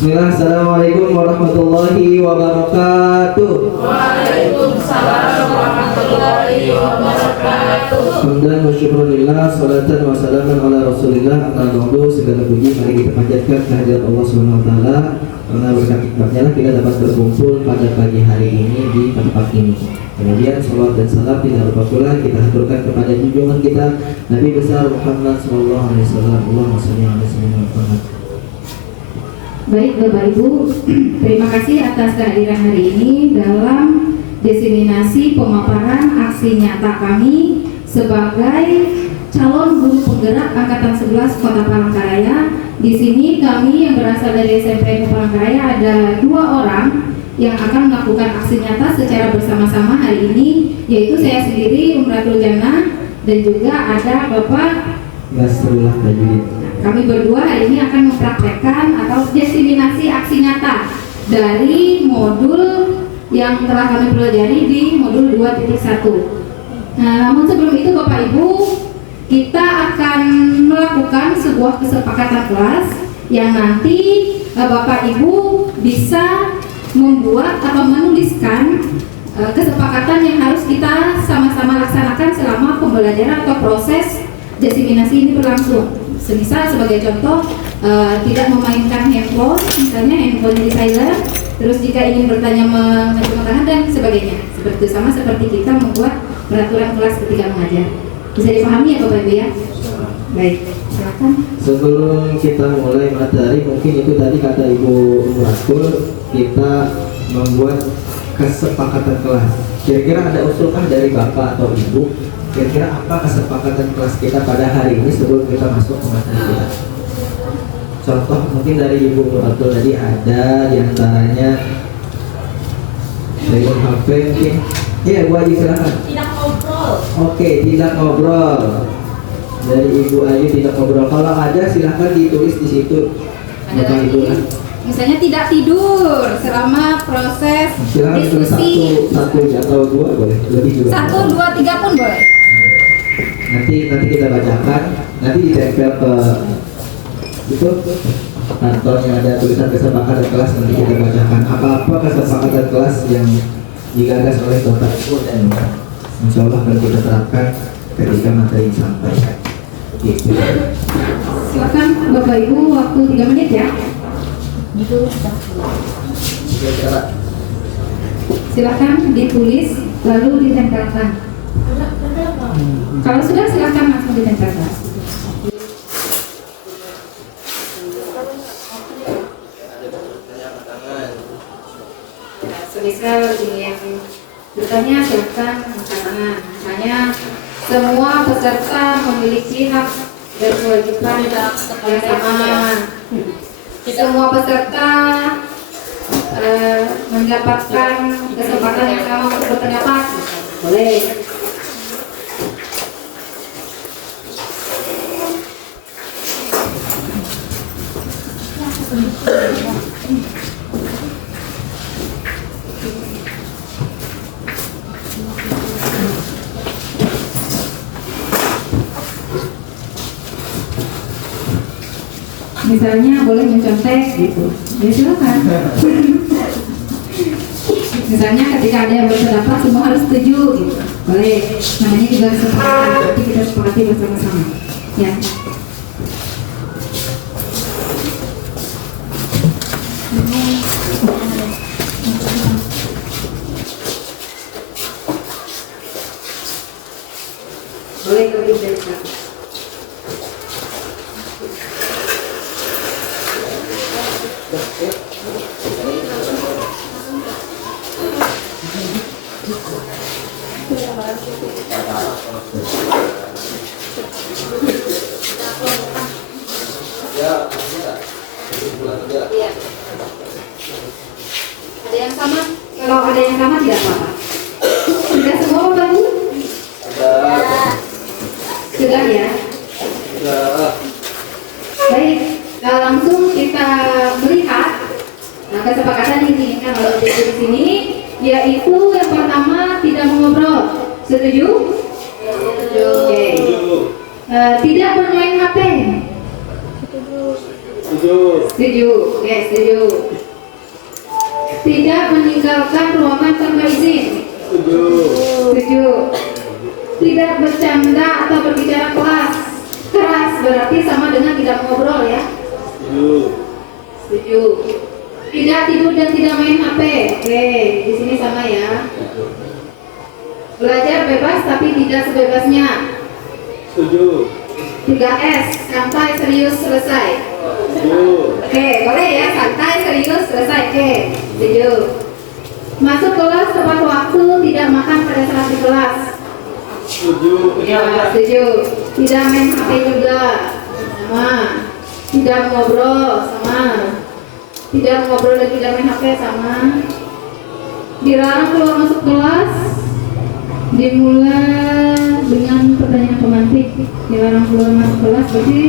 Bismillah, Assalamualaikum warahmatullahi wabarakatuh. Waalaikumsalam warahmatullahi wabarakatuh. Hamdan wa syukurillah, salatan wa salaman ala rasulillah. Alhamdulillah, segala puji mari kita panjatkan kehadirat Allah Subhanahu wa taala. Karena berkat hikmatnya kita dapat berkumpul pada pagi hari ini di tempat ini. Kemudian salawat dan salam tidak lupa pula kita haturkan kepada junjungan kita Nabi besar Muhammad sallallahu alaihi wasallam. Allahumma shalli ala sayyidina Muhammad. Baik Bapak Ibu, terima kasih atas kehadiran hari ini dalam diseminasi pemaparan aksi nyata kami sebagai calon guru penggerak Angkatan 11 Kota Palangkaraya. Di sini kami yang berasal dari SMP Palangkaraya ada 2 orang yang akan melakukan aksi nyata secara bersama-sama hari ini, yaitu saya sendiri Umratul Jannah dan juga ada Bapak Nasrullah Tajudin. Kami berdua hari ini akan mempraktekkan atau diseminasi aksi nyata dari modul yang telah kami pelajari di modul 2.1. Nah, namun sebelum itu Bapak Ibu, kita akan melakukan sebuah kesepakatan kelas yang nanti Bapak Ibu bisa membuat atau menuliskan kesepakatan yang harus kita sama-sama laksanakan selama pembelajaran atau proses diseminasi ini berlangsung. Semisal sebagai contoh tidak memainkan handphone, misalnya handphone di silent, terus jika ingin bertanya mengacungkan tangan dan sebagainya. Seperti itu, sama seperti kita membuat peraturan kelas ketika mengajar. Bisa dipahami ya Bapak Ibu ya? Baik, silakan. Sebelum kita mulai materi, mungkin itu tadi kata Ibu Umratul, kita membuat kesepakatan kelas. Kira-kira ada usulkah dari Bapak atau Ibu? Kira-kira apa kesepakatan kelas kita pada hari ini sebelum kita masuk ke materi kita? Contoh mungkin dari Ibu Umratul tadi ada diantaranya dari HP mungkin. Iya Bu Aji silakan. Tidak ngobrol. Oke, tidak ngobrol. Dari Ibu Ayu tidak ngobrol. Kalau ada silahkan ditulis di situ. Ada Bapak Ibu lagi, misalnya tidak tidur selama proses silahkan tulis diskusi. satu atau 2 boleh, lebih juga. 1, 2, 3 pun boleh. Nanti kita bacakan, nanti ditempel ke itu kantornya ada tulisan kesepakatan kelas, nanti kita bacakan apa-apa kesepakatan kelas yang digagas oleh Bapak Ibu dan insya Allah akan kita terapkan ketika materi disampaikan. Gitu. Silakan Bapak Ibu, waktu 3 menit ya. Silakan ditulis lalu ditempelkan. Kalau sudah silakan langsung ditempelkan. Nah, semisal ini yang bertanya silakan angkat tangan. Misalnya semua peserta memiliki hak dan kewajiban yang sama. Semua peserta mendapatkan kesempatan yang sama untuk berpendapat. Boleh. Misalnya boleh mencontek gitu, ya silakan. Misalnya ketika ada yang berpendapat semua harus setuju gitu, boleh. Namanya juga kesepakatan, tapi kita sepakati bersama-sama. Ya. Boleh lebih dari satu. Iya. Ada yang sama? Kalau ada yang sama tidak apa-apa. Sudah semua Bapak Ibu? Sudah ya? Baik, langsung kita melihat kesepakatan yang diinginkan oleh Ibu di sini, yaitu yang pertama tidak mengobrol. Setuju? Setuju. Oke. Tidak bermain HP. Setuju. Oke, setuju. Tidak meninggalkan ruangan tanpa izin. Setuju. Tidak bercanda atau berbicara keras berarti sama dengan tidak ngobrol ya. Setuju. Tidak tidur dan tidak main HP. Oke, di sini sama ya. Belajar bebas tapi tidak sebebasnya. 3S, santai, serius, selesai. Oke, boleh ya, santai, serius, selesai. Oke, setuju. Masuk kelas tepat waktu, tidak makan pada saat di kelas. Ya, setuju. Tidak main HP juga, sama. Tidak ngobrol, sama. Tidak ngobrol dan tidak main HP, sama. Dilarang keluar masuk kelas. Dimulai dengan pertanyaan pemantik. Dilarang keluar masuk kelas berarti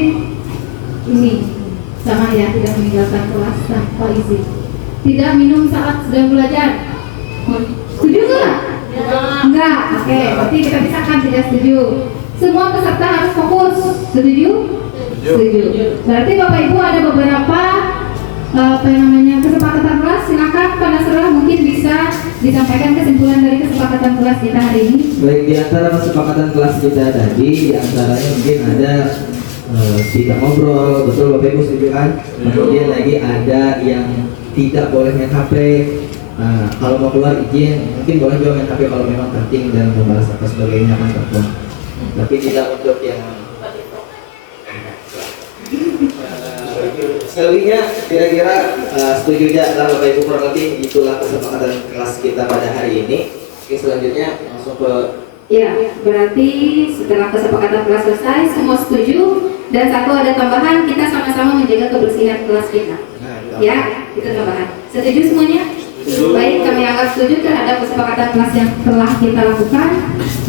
ini sama ya, tidak meninggalkan kelas tanpa izin. Tidak minum saat sedang belajar. Setuju nggak? Enggak. Oke, berarti kita pisahkan tidak setuju. Semua peserta harus fokus. Setuju? Setuju. Berarti Bapak Ibu ada beberapa kesepakatan kelas. Silakan pada serah mungkin bisa disampaikan kesimpulan dari kesepakatan kelas kita hari ini. Baik, di antara kesepakatan kelas kita tadi, di antaranya mungkin ada tidak ngobrol, betul Bapak Ibu setuju kan? Kemudian lagi ada yang tidak boleh main HP. Kalau mau keluar izin, mungkin boleh juga main HP kalau memang penting dan membahas apa sebagainya kan Bapak. Tapi tidak untuk yang selebihnya kira-kira setuju aja lah Bapak Ibu, kurang lebih itulah kesepakatan kelas kita pada hari ini. Oke, selanjutnya langsung ke ya, berarti setelah kesepakatan kelas selesai semua setuju dan satu ada tambahan, kita sama-sama menjaga kebersihan kelas kita. Ya, itu tambahan. Setuju semuanya? Baik, kami anggap setuju terhadap kesepakatan kelas yang telah kita lakukan.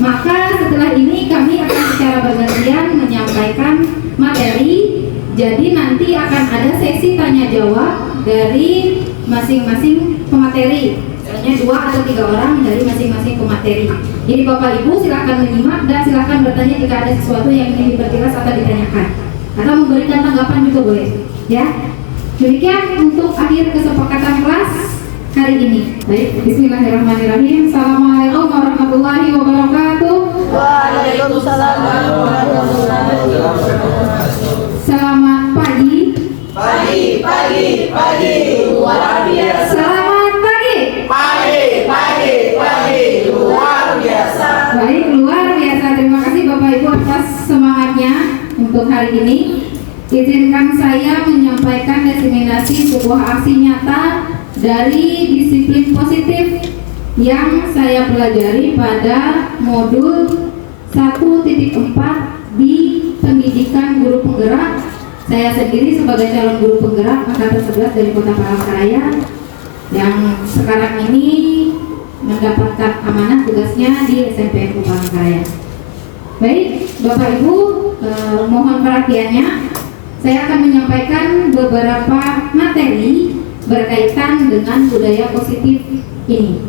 Maka setelah ini kami akan secara bergantian menyampaikan materi. Jadi nanti akan ada sesi tanya jawab dari masing-masing pemateri. Hanya 2 atau 3 orang dari masing-masing pemateri. Jadi Bapak Ibu silakan menyimak dan silakan bertanya jika ada sesuatu yang ingin diperjelas atau ditanyakan. Atau memberikan tanggapan juga boleh. Ya. Demikian untuk akhir kesepakatan kelas hari ini. Baik, bismillahirrahmanirrahim. Assalamualaikum warahmatullahi wabarakatuh. Waalaikumsalam warahmatullahi wabarakatuh. Selamat pagi. Pagi, luar biasa. Selamat pagi. Pagi, luar biasa. Baik, luar biasa. Terima kasih Bapak Ibu atas semangatnya untuk hari ini. Izinkan saya menyampaikan diseminasi sebuah aksi nyata dari disiplin positif yang saya pelajari pada modul 1.4 di pendidikan guru penggerak. Saya sendiri sebagai calon guru penggerak angkatan 11 dari Kota Palangkaraya yang sekarang ini mendapatkan amanah tugasnya di SMP Palangkaraya. Baik, Bapak Ibu, mohon perhatiannya. Saya akan menyampaikan beberapa materi berkaitan dengan budaya positif ini.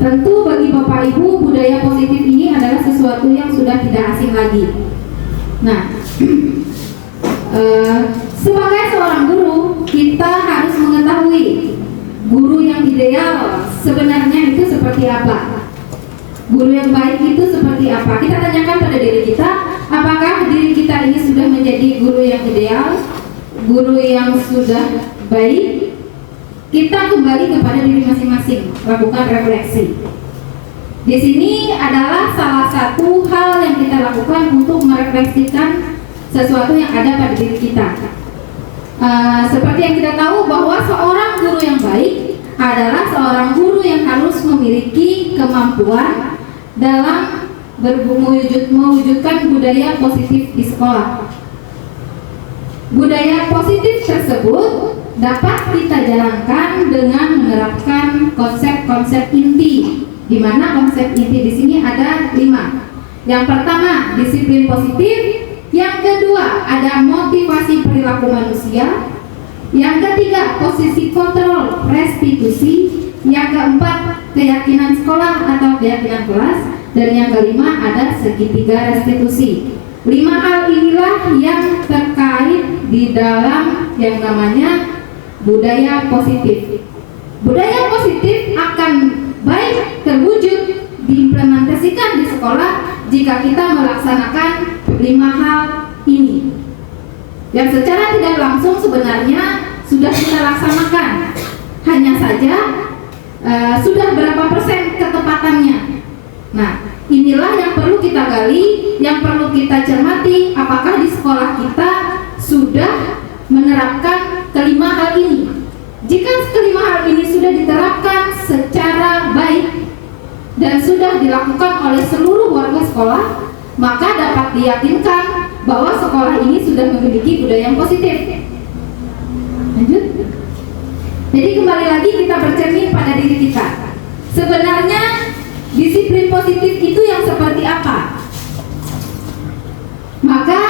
Tentu bagi Bapak Ibu budaya positif ini adalah sesuatu yang sudah tidak asing lagi. Nah, sebagai seorang guru kita harus mengetahui guru yang ideal sebenarnya itu seperti apa. Guru yang baik itu seperti apa? Kita tanyakan pada diri kita, apakah diri kita ini sudah menjadi guru yang ideal, guru yang sudah baik? Kita kembali kepada diri masing-masing, lakukan refleksi. Di sini adalah salah satu hal yang kita lakukan untuk merefleksikan sesuatu yang ada pada diri kita. Seperti yang kita tahu bahwa seorang guru yang baik adalah seorang guru yang harus memiliki kemampuan dalam mewujudkan budaya positif di sekolah. Budaya positif tersebut dapat kita jalankan dengan menerapkan konsep-konsep inti, di mana konsep inti di sini ada 5. Yang pertama, disiplin positif. Yang kedua, ada motivasi perilaku manusia. Yang ketiga, posisi kontrol restitusi. Yang keempat, keyakinan sekolah atau keyakinan kelas. dan yang kelima ada segitiga restitusi. 5 hal inilah yang terkait di dalam yang namanya budaya positif. Budaya positif akan baik terwujud diimplementasikan di sekolah jika kita melaksanakan 5 hal ini, yang secara tidak langsung sebenarnya sudah kita laksanakan, hanya saja sudah berapa persen ketepatannya. Nah, inilah yang perlu kita gali, yang perlu kita cermati, apakah di sekolah kita sudah menerapkan kelima hal ini. Jika kelima hal ini sudah diterapkan secara baik dan sudah dilakukan oleh seluruh warga sekolah, maka dapat diyakinkan bahwa sekolah ini sudah memiliki budaya yang positif. Lanjut. Jadi kembali lagi kita bercermin pada diri kita. Sebenarnya disiplin positif itu yang seperti apa? Maka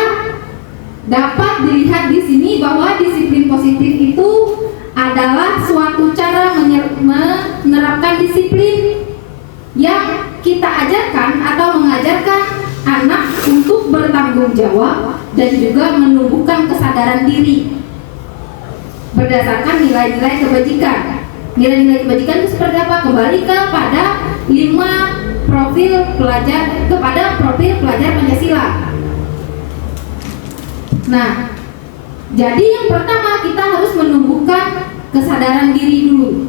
dapat dilihat di sini bahwa disiplin positif itu adalah suatu cara menerapkan disiplin yang kita ajarkan atau mengajarkan anak untuk bertanggung jawab dan juga menumbuhkan kesadaran diri berdasarkan nilai-nilai kebajikan. Nilai-nilai kebajikan itu seperti apa? Kembali kepada 5 profil pelajar, kepada profil pelajar Pancasila. Nah, jadi yang pertama kita harus menumbuhkan kesadaran diri dulu.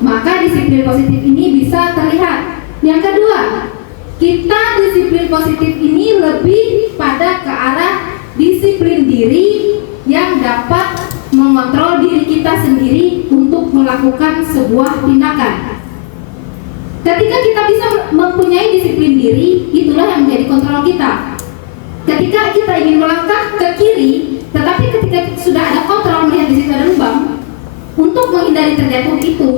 Maka disiplin positif ini bisa terlihat. Yang kedua, kita disiplin positif ini lebih pada ke arah disiplin diri yang dapat mengontrol diri kita sendiri untuk melakukan sebuah tindakan. Ketika kita bisa mempunyai disiplin diri, itulah yang menjadi kontrol kita. Ketika kita ingin melangkah ke kiri, tetapi ketika sudah ada kontrol melihat di situ ada lubang, untuk menghindari terjatuh itu,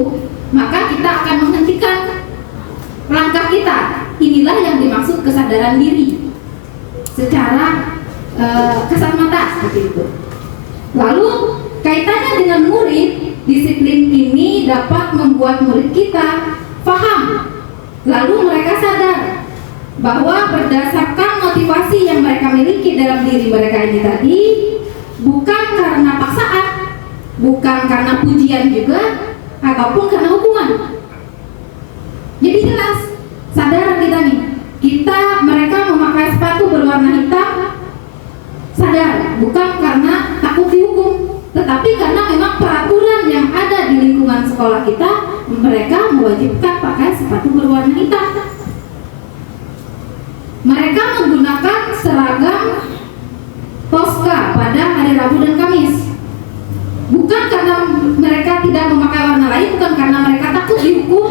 maka kita akan menghentikan langkah kita. Inilah yang dimaksud kesadaran diri secara kasat mata seperti itu. Lalu kaitannya dengan murid, disiplin ini dapat membuat murid kita paham, lalu mereka sadar bahwa berdasarkan motivasi yang mereka miliki dalam diri mereka ini tadi, bukan karena paksaan, bukan karena pujian juga, ataupun karena hukuman. Jadi jelas sadar kita nih, mereka memakai sepatu berwarna hitam, sadar bukan karena takut dihukum, tetapi karena memang peraturan yang ada di lingkungan sekolah kita, mereka mewajibkan pakai sepatu berwarna hitam. Mereka menggunakan seragam Tosca pada hari Rabu dan Kamis, bukan karena mereka tidak memakai warna lain, bukan karena mereka takut dihukum,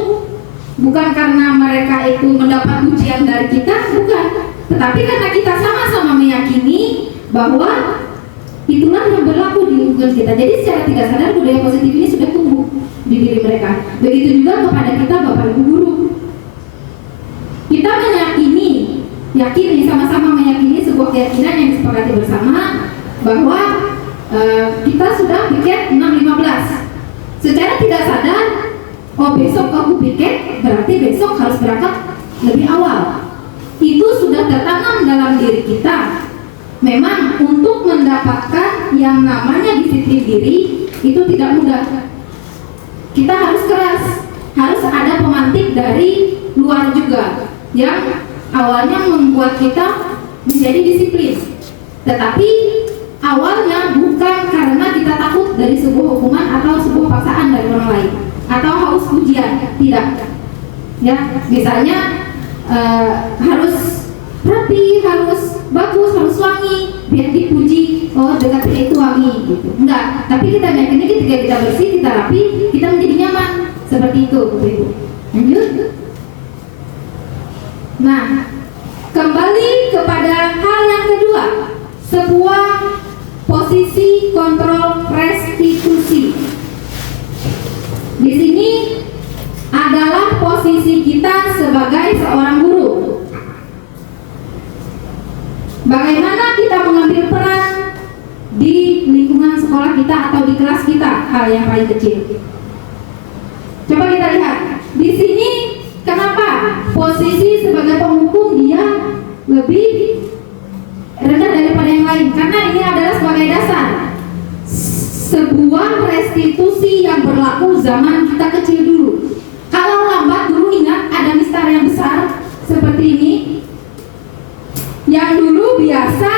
bukan karena mereka itu mendapat ujian dari kita, bukan, tetapi karena kita sama-sama meyakini bahwa itulah yang berlaku di lingkungan kita. Jadi secara tidak sadar budaya positif ini sudah tumbuh di diri mereka. Begitu juga kepada kita Bapak Ibu guru. Kita yakini sama-sama meyakini sebuah keyakinan yang disepakati bersama bahwa kita sudah piket 6.15. Secara tidak sadar, oh besok aku piket, berarti besok harus berangkat lebih awal. Itu sudah tertanam dalam diri kita. Memang untuk mendapatkan yang namanya disiplin diri itu tidak mudah. Kita harus keras, harus ada pemantik dari luar juga yang awalnya membuat kita menjadi disiplin. Tetapi awalnya bukan karena kita takut dari sebuah hukuman atau sebuah paksaan dari orang lain atau haus pujian, tidak. Ya, misalnya harus rapi, harus bagus, harus wangi, biar dipuji, oh dekatnya itu wangi gitu. Enggak, tapi kita yakin ketika kita bersih, kita rapi, kita menjadi nyaman. Seperti itu, Ibu. Lanjut. Nah, kembali kepada hal yang kedua, sebuah posisi kontrol restitusi. Di sini adalah posisi kita sebagai seorang guru. Bagaimana kita mengambil peran di lingkungan sekolah kita atau di kelas kita, hal yang paling kecil. Coba kita lihat di sini, kenapa lebih rendah daripada yang lain, karena ini adalah sebagai dasar sebuah restitusi yang berlaku zaman kita kecil dulu. Kalau lambat dulu, ingat ada mistar yang besar seperti ini yang dulu biasa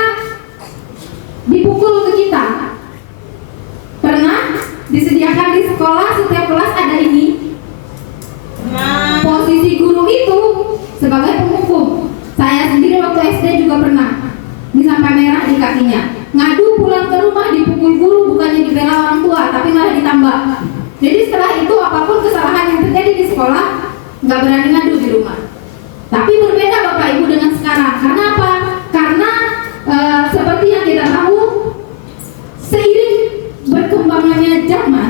dipukul ke kita. Pernah disediakan di sekolah, setiap kelas ada ini. Posisi guru itu sebagai penghukum. Saya sendiri waktu SD juga pernah sampai merah di kakinya. Ngadu pulang ke rumah dipukul guru, bukannya dibela orang tua, tapi malah ditambah. Jadi setelah itu apapun kesalahan yang terjadi di sekolah, nggak berani ngadu di rumah. Tapi berbeda Bapak Ibu dengan sekarang. Karena apa? Karena seperti yang kita tahu, seiring berkembangnya zaman,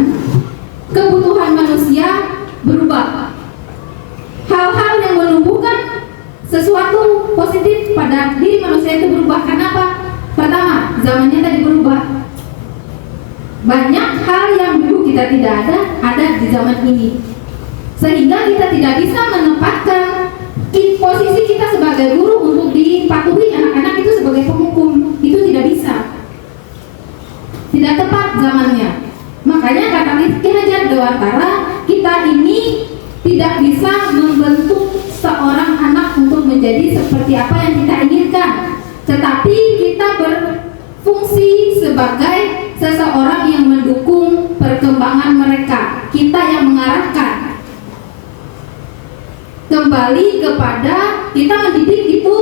kebutuhan manusia berubah. Hal-hal yang menumbuhkan sesuatu positif pada diri manusia itu berubah. Karena apa? Pertama, zamannya tadi berubah. Banyak hal yang dulu kita tidak ada di zaman ini. Sehingga kita tidak bisa menempatkan posisi kita sebagai guru untuk dipatuhi anak-anak itu sebagai penghukum. Itu tidak bisa. Tidak tepat zamannya. Makanya kata Ki Hajar Dewantara, kita ini tidak bisa membentuk seorang anak untuk menjadi seperti apa yang kita inginkan, tetapi kita berfungsi sebagai seseorang yang mendukung perkembangan mereka. Kita yang mengarahkan. Kembali kepada kita mendidik itu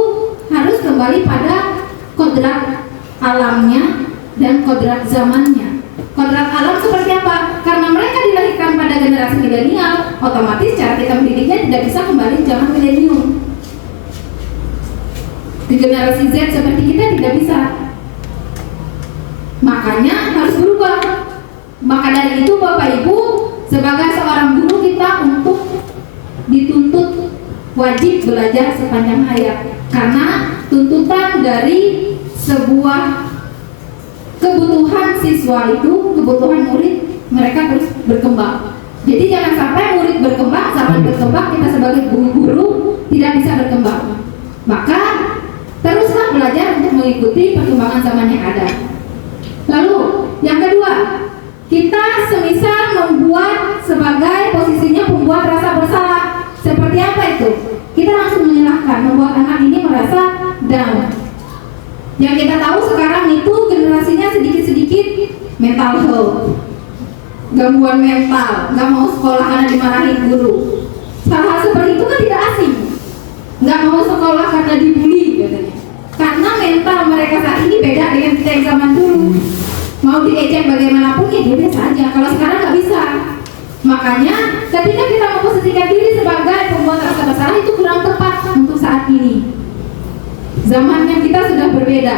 harus kembali pada kodrat alamnya dan kodrat zamannya. Kodrat alam seperti apa? Karena mereka dilahirkan pada generasi milenial, otomatis cara kita mendidiknya tidak bisa kembali ke zaman milenium. Di generasi Z seperti kita tidak bisa. Makanya harus berubah. Maka dari itu Bapak Ibu, sebagai seorang guru kita untuk dituntut wajib belajar sepanjang hayat. Karena tuntutan dari sebuah kebutuhan siswa itu, kebutuhan murid, mereka terus berkembang. Jadi jangan sampai murid berkembang, zaman berkembang, kita sebagai guru tidak bisa berkembang. Maka teruslah belajar untuk mengikuti perkembangan zaman yang ada. Lalu yang kedua, kita semisal membuat sebagai posisinya pembuat rasa bersalah. Seperti apa itu? Kita langsung menyalahkan, membuat anak ini merasa down. Yang kita tahu sekarang itu generasinya sedikit-sedikit mental health, gangguan mental, nggak mau sekolah karena dimarahin guru. Hal-hal seperti itu kan tidak asing. Nggak mau sekolah karena dibully katanya. Karena mental mereka saat ini beda dengan kita yang zaman dulu. Mau diejek bagaimanapun ya dia biasa aja. Kalau sekarang nggak bisa. Makanya ketika kita memposisikan diri sebagai pembuat rasa bersalah itu kurang tepat untuk saat ini. Zamannya kita sudah berbeda.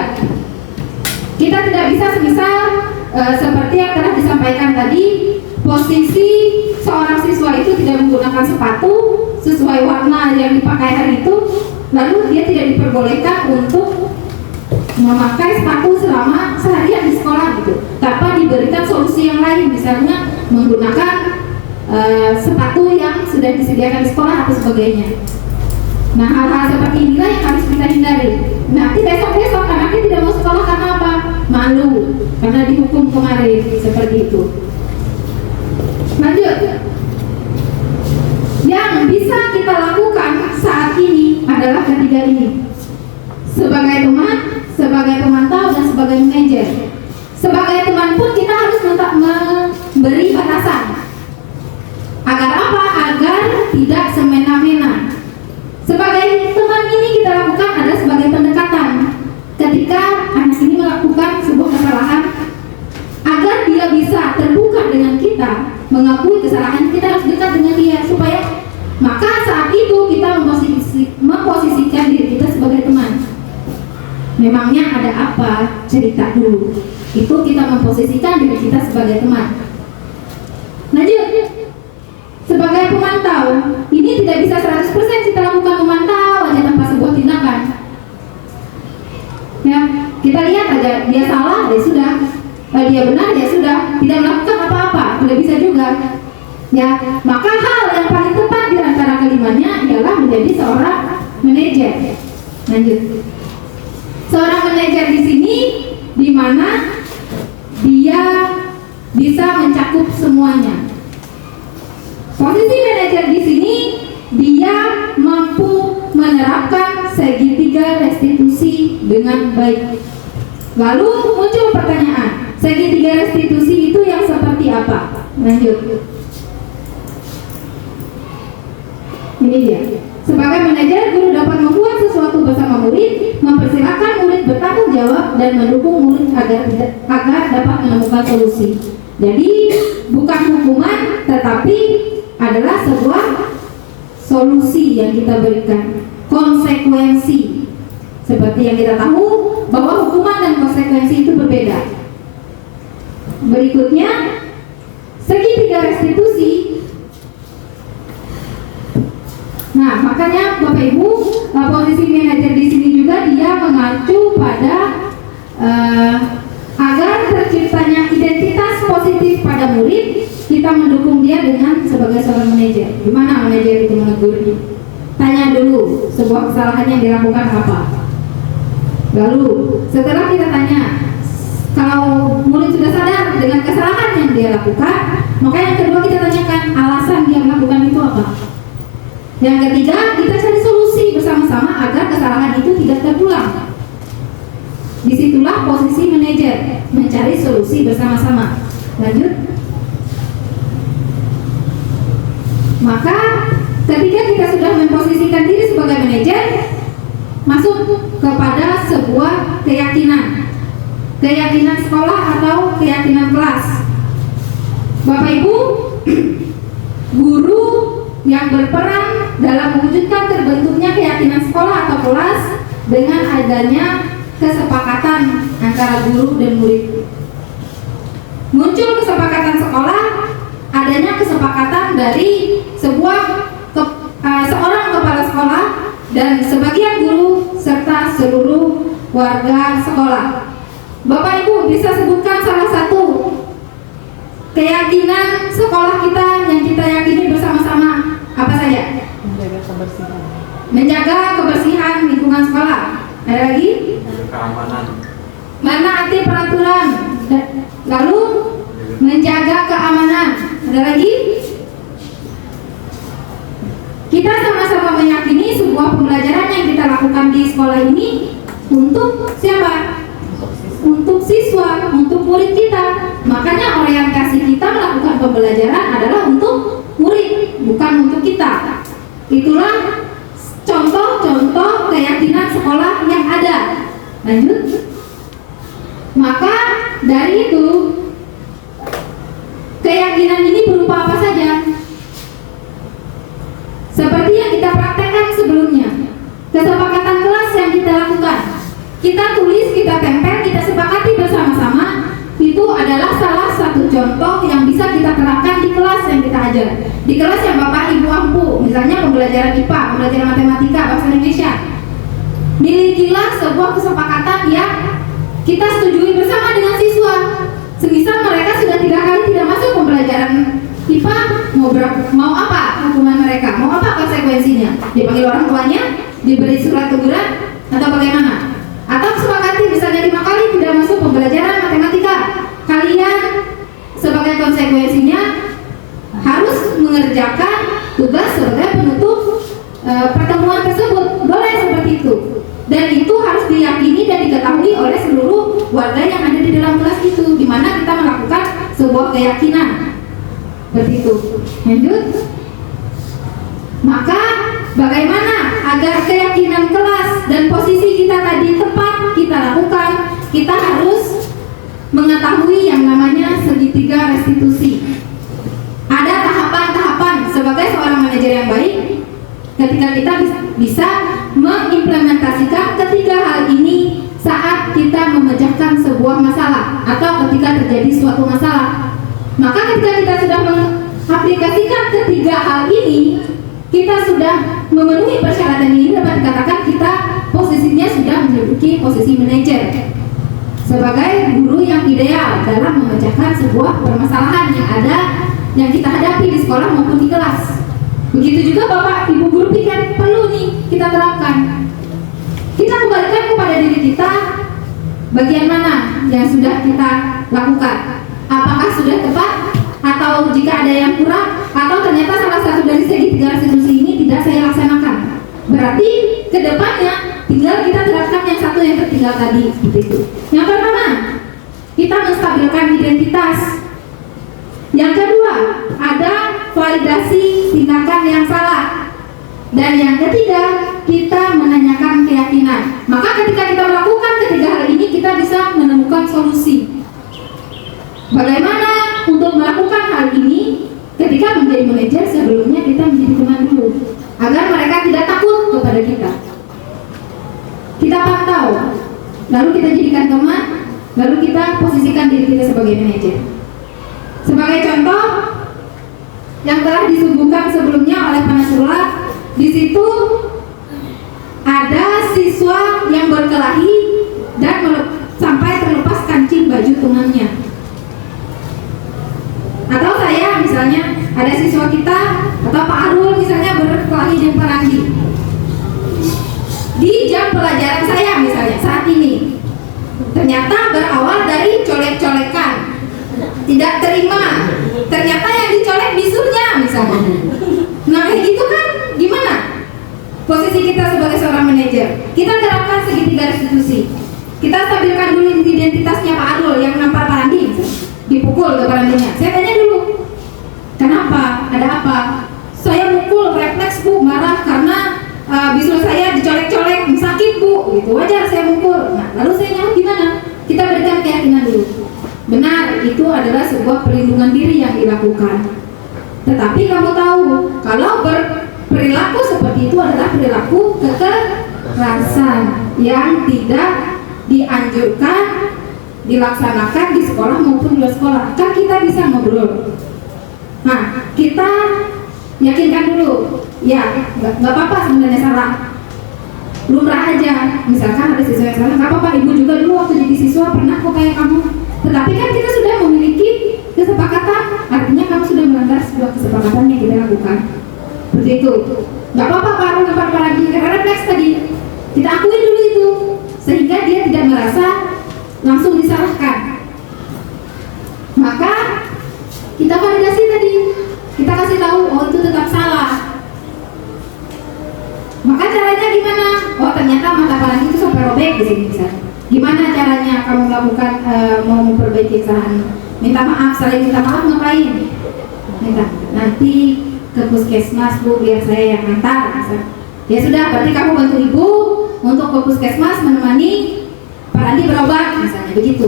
Kita tidak bisa semisal seperti yang telah disampaikan tadi, posisi seorang siswa itu tidak menggunakan sepatu sesuai warna yang dipakai hari itu, lalu dia tidak diperbolehkan untuk memakai sepatu selama seharian di sekolah gitu, tanpa diberikan solusi yang lain, misalnya menggunakan sepatu yang sudah disediakan di sekolah atau sebagainya. Nah, hal-hal seperti inilah yang harus kita hindari. Nanti besok-besok anaknya tidak mau sekolah karena apa? Malu, karena dihukum kemarin, seperti itu. Lanjut. Yang bisa kita lakukan saat ini adalah ketiga ini. Sebagai teman, sebagai pemantau, dan sebagai manajer. Sebagai teman pun kita harus memberi batasan. Agar apa? Agar tidak semena-mena. Sebagai teman ini kita lakukan adalah sebagai pendekatan. Ketika anak ini melakukan sebuah kesalahan, agar dia bisa terbuka dengan kita, mengakui kesalahan, kita harus dekat dengan dia supaya maka saat itu kita memposisikan diri kita sebagai teman. Memangnya ada apa? Cerita dulu. Itu kita memposisikan diri kita sebagai teman. Lanjut. Sebagai pemantau, ini tidak bisa 100% kita lakukan memantau aja tanpa sebuah tindakan. Ya, kita lihat aja dia salah, ya sudah. Dia benar, ya sudah. Tidak melakukan apa-apa, tidak bisa juga. Ya, maka hal yang paling tepat di antara kelimanya ialah menjadi seorang manajer. Lanjut. manajer di sini di mana dia bisa mencakup semuanya. Posisi manajer di sini dia mampu menerapkan segitiga restitusi dengan baik. Lalu muncul pertanyaan, segitiga restitusi itu yang seperti apa? Lanjut. Ini dia. Sebagai manajer, guru dapat membuat sesuatu bersama murid, mempersilahkan murid bertanggung jawab dan mendukung murid agar dapat menemukan solusi. Jadi bukan hukuman, tetapi adalah sebuah solusi yang kita berikan, konsekuensi. Seperti yang kita tahu bahwa hukuman dan konsekuensi itu berbeda. Berikutnya, segitiga restitusi. Nah, makanya Bapak Ibu, posisi manajer di sini juga dia mengacu pada agar terciptanya identitas positif pada murid, kita mendukung dia dengan sebagai seorang manajer. Gimana manajer itu menegurnya? Tanya dulu sebuah kesalahan yang dilakukan apa. Lalu setelah kita tanya, kalau murid sudah sadar dengan kesalahan yang dia lakukan, maka yang kedua kita tanyakan alasan dia melakukan itu apa. Yang ketiga, kita cari solusi bersama-sama agar kesalahan itu tidak terulang. Disitulah posisi manajer, mencari solusi bersama-sama. Lanjut. Maka ketika kita sudah memposisikan diri sebagai manajer, masuk kepada sebuah keyakinan sekolah atau keyakinan kelas. Bapak Ibu, guru yang berperan dalam mewujudkan terbentuknya keyakinan sekolah atau kelas dengan adanya kesepakatan antara guru dan murid. Muncul kesepakatan sekolah, adanya kesepakatan dari seorang kepala sekolah dan sebagian guru serta seluruh warga sekolah. Bapak Ibu bisa sebutkan salah satu keyakinan sekolah kita yang kita yakini bersama-sama apa saja? Menjaga kebersihan. Menjaga kebersihan lingkungan sekolah. Ada lagi? Keamanan. Menaati peraturan. Lalu menjaga keamanan. Ada lagi? Kita sama-sama meyakini sebuah pembelajaran yang kita lakukan di sekolah ini untuk siapa? Untuk siswa, untuk murid kita. Makanya orientasi kita melakukan pembelajaran adalah untuk murid, bukan untuk kita. Itulah contoh-contoh keyakinan sekolah yang ada. Lanjut. Maka dari itu, keyakinan ini berupa apa saja? Seperti yang kita praktekkan sebelumnya, kesepakatan kelas yang kita lakukan, kita tulis, kita tempel, kita sepakati bersama-sama. Itu adalah salah satu contoh yang bisa kita terapkan di kelas yang kita ajar. Di kelas yang Bapak Ibu ampu, misalnya pembelajaran IPA, pembelajaran matematika, bahasa Indonesia. Milikilah sebuah kesepakatan yang kita setujui bersama dengan siswa. Semisal mereka sudah 3 kali tidak masuk pembelajaran IPA, mau apa hukuman mereka? Mau apa konsekuensinya? Dipanggil orang tuanya, diberi surat teguran, atau bagaimana? Atau sepakati misalnya 5 kali tidak masuk pembelajaran matematika, kalian sebagai konsekuensinya harus mengerjakan tugas sebagai penutup pertemuan tersebut. Boleh seperti itu. Dan itu harus diyakini dan diketahui oleh seluruh warga yang ada di dalam kelas itu, di mana kita melakukan sebuah keyakinan. Seperti itu. Lanjut. Maka bagaimana agar keyakinan kelas dan posisi kita tadi tepat kita lakukan? Kita harus mengetahui yang namanya segitiga restitusi. Ada tahapan-tahapan sebagai seorang manajer yang baik ketika kita bisa mengimplementasikan ketiga hal ini saat kita memecahkan sebuah masalah atau ketika terjadi suatu masalah. Maka ketika kita sudah mengaplikasikan ketiga hal ini, kita sudah memenuhi persyaratan ini, dapat dikatakan kita posisinya sudah menduduki posisi manajer sebagai guru yang ideal dalam memecahkan sebuah permasalahan yang ada yang kita hadapi di sekolah maupun di kelas. Begitu juga Bapak Ibu guru pikir perlu nih kita terapkan. Kita kembalikan kepada diri kita Bagian mana yang sudah kita lakukan? Apakah sudah tepat? Atau jika ada yang kurang? Atau ternyata salah satu dari segi 3 restitusi ini tidak saya laksanakan? Berarti ke depannya tinggal kita terapkan yang satu yang tertinggal tadi, seperti itu. Yang pertama, kita menstabilkan identitas. Yang kedua, ada validasi tindakan yang salah. Dan yang ketiga, kita menanyakan keyakinan. Maka ketika kita melakukan ketiga hal ini, kita bisa menemukan solusi. Bagaimana untuk melakukan hal ini? Ketika menjadi manajer, sebelumnya kita menjadi teman dulu, agar mereka tidak takut kepada kita. Kita pantau, lalu kita jadikan teman, lalu kita posisikan diri kita sebagai manajer. Sebagai contoh yang telah disuguhkan sebelumnya oleh Pak Nasrullah, di situ ada siswa yang berkelahi dan sampai terlepas kancing baju tunannya. Atau saya misalnya, ada siswa kita atau Pak Arul misalnya berkelahi dengan Pak Randi di jam pelajaran saya misalnya saat ini, ternyata berawal dari colek-colekan, tidak terima, ternyata yang dicolek bisurnya misalnya. Nah kayak gitu kan gimana posisi kita sebagai seorang manajer? Kita terapkan segitiga restitusi. Kita stabilkan dulu identitasnya Pak Arul yang nampar Pak Randi, dipukul ke Pak Randinya. Saya tanya dulu, kenapa? Ada apa? Saya mukul, refleks Bu, marah karena bisul saya dicolek-colek, sakit Bu, gitu. Wajar saya mukul. Nah, lalu saya nyaut gimana? Kita berikan keyakinan dulu. Benar, itu adalah sebuah perlindungan diri yang dilakukan. Tetapi kamu tahu, kalau berperilaku seperti itu adalah perilaku kekerasan yang tidak dianjurkan dilaksanakan di sekolah maupun di luar sekolah. Kan kita bisa ngobrol. Nah, kita yakinkan dulu, ya nggak apa-apa sebenarnya salah, lumrah aja. Misalkan ada siswa yang salah, nggak apa-apa, ibu juga dulu waktu jadi siswa pernah kok kayak kamu. Tetapi kan kita sudah memiliki kesepakatan, artinya kamu sudah melanggar sebuah kesepakatan yang kita lakukan. Seperti itu. Nggak apa-apa Pak Arul nampar Pak Randi karena refleks tadi. Kita akui dulu itu, sehingga dia tidak merasa langsung disalahkan. Maka kita validasi tadi, kita kasih tahu, oh itu tetap salah. Maka caranya gimana? Oh ternyata mata Pak Randi itu sampai robek di sini misalnya. Gimana caranya kamu melakukan mau memperbaiki kesalahan? Minta maaf, saling minta maaf ngapain? Minta nanti ke puskesmas Bu, biar saya yang ngantar. Misalnya. Ya sudah, berarti kamu bantu ibu untuk ke puskesmas menemani Pak Randi berobat, misalnya begitu.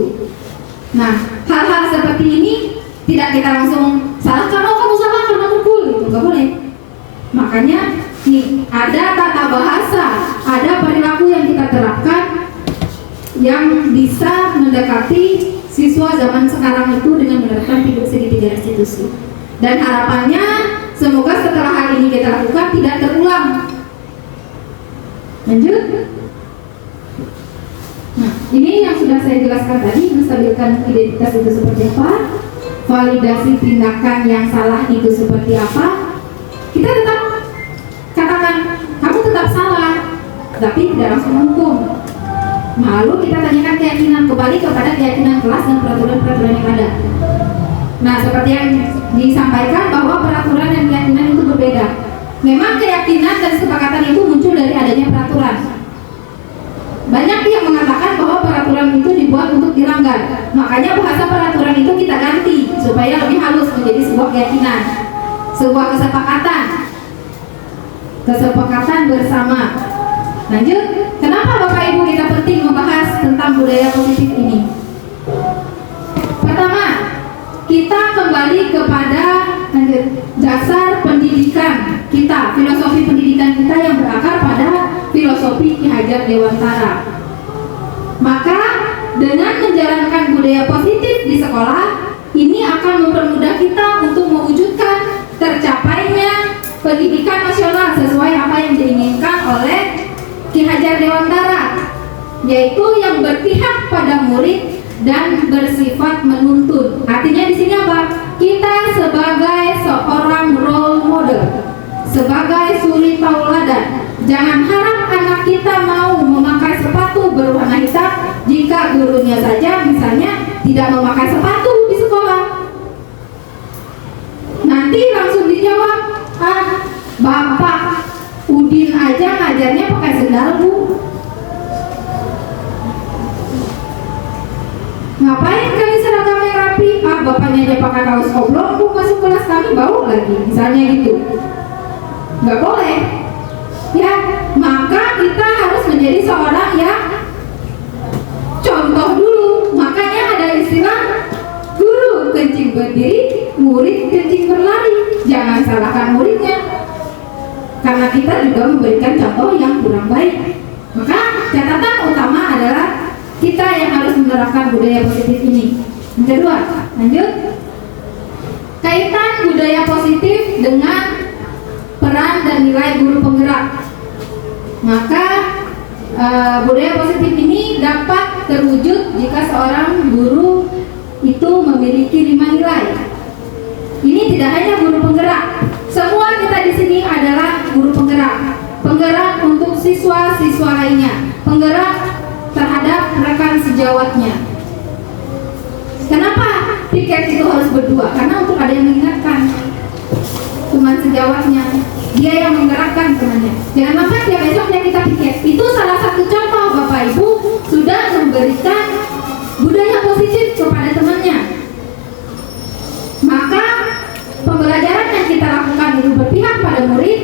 Nah, hal-hal seperti ini tidak kita langsung salahkan, oh kamu salah karena mukul, gitu, nggak boleh. Makanya nih ada tata bahasa, ada perilaku yang kita terapkan yang bisa mendekati siswa zaman sekarang itu dengan menerapkan segitiga restitusi. Dan harapannya semoga setelah hal ini kita lakukan tidak terulang. Lanjut. Nah, ini yang sudah saya jelaskan tadi, menstabilkan identitas itu seperti apa, validasi tindakan yang salah itu seperti apa. Kita tetap katakan, kamu tetap salah, tapi tidak langsung menghukum. Nah, lalu kita tanyakan keyakinan, kembali kepada keyakinan kelas dan peraturan-peraturan yang ada. Nah, seperti yang disampaikan bahwa peraturan dan keyakinan itu berbeda. Memang keyakinan dan kesepakatan itu muncul dari adanya peraturan. Banyak yang mengatakan bahwa peraturan itu dibuat untuk dilanggar. Makanya bahasa peraturan itu kita ganti supaya lebih halus menjadi sebuah keyakinan, sebuah kesepakatan. Kesepakatan bersama. Lanjut, kenapa Bapak Ibu kita penting membahas tentang budaya positif ini? Pertama, kita kembali kepada dasar pendidikan kita, filosofi pendidikan kita yang berakar pada filosofi Ki Hajar Dewantara. Maka dengan menjalankan budaya positif di sekolah, ini akan mempermudah kita untuk mewujudkan tercapainya pendidikan nasional sesuai apa yang diinginkan oleh Ki Hajar Dewantara, yaitu yang berpihak pada murid dan bersifat menuntun. Artinya di sini apa? Kita sebagai seorang role model, sebagai suri tauladan, jangan harap anak kita mau memakai sepatu berwarna hitam jika guru gurunya saja misalnya tidak memakai sepatu di sekolah, nanti langsung dijawab, Bapak Udin aja ngajarnya pakai sendal Bu. Ngapain kali seragamnya rapi? Bapaknya aja pakai kaos oblong Bu, masuk kelas kami bau lagi, misalnya gitu. Nggak boleh. Ya, maka kita harus menjadi seorang yang contoh dulu. Makanya ada istilah guru kencing berdiri, murid kencing berlari. Jangan salahkan muridnya, karena kita juga memberikan contoh yang kurang baik. Maka catatan utama adalah kita yang harus menerapkan budaya positif ini. Yang kedua, lanjut. Kaitan budaya positif dengan peran dan nilai guru penggerak. Maka budaya positif ini dapat terwujud jika seorang guru itu memiliki 5 nilai. Ini tidak hanya guru penggerak. Semua kita di sini adalah guru penggerak. Penggerak untuk siswa-siswa lainnya. Penggerak terhadap rekan sejawatnya. Kenapa piket itu harus berdua? Karena untuk ada yang mengingatkan teman sejawatnya, dia yang menggerakkan temannya. Jangan sampai tiap besoknya kita piket. Itu salah satu contoh Bapak Ibu sudah memberikan budaya positif kepada temannya. Maka pembelajaran yang kita lakukan itu berpihak pada murid.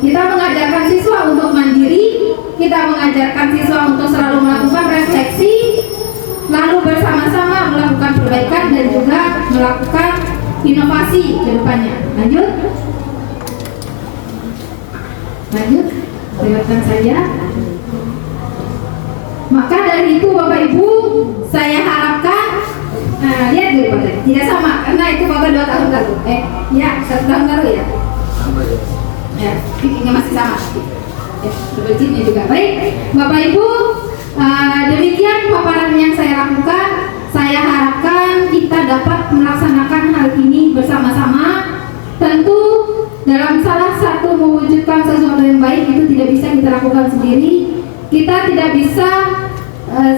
Kita mengajarkan siswa untuk mandiri, kita mengajarkan siswa untuk selalu melakukan refleksi, lalu bersama-sama melakukan perbaikan dan juga melakukan inovasi ke depannya. Lanjut, lewatkan saja. Maka dari itu Bapak Ibu, saya harapkan lihat dulu Bapak, tidak sama karena itu Bapak 2 tahun lalu, 1 tahun lalu ya. Ya, pikirnya masih sama. Ya, berbeda juga. Baik, Bapak Ibu, demikian paparan yang saya lakukan. Saya harapkan kita dapat melaksanakan hal ini bersama-sama. Tentu dalam salah satu mewujudkan sesuatu yang baik itu tidak bisa kita lakukan sendiri. Kita tidak bisa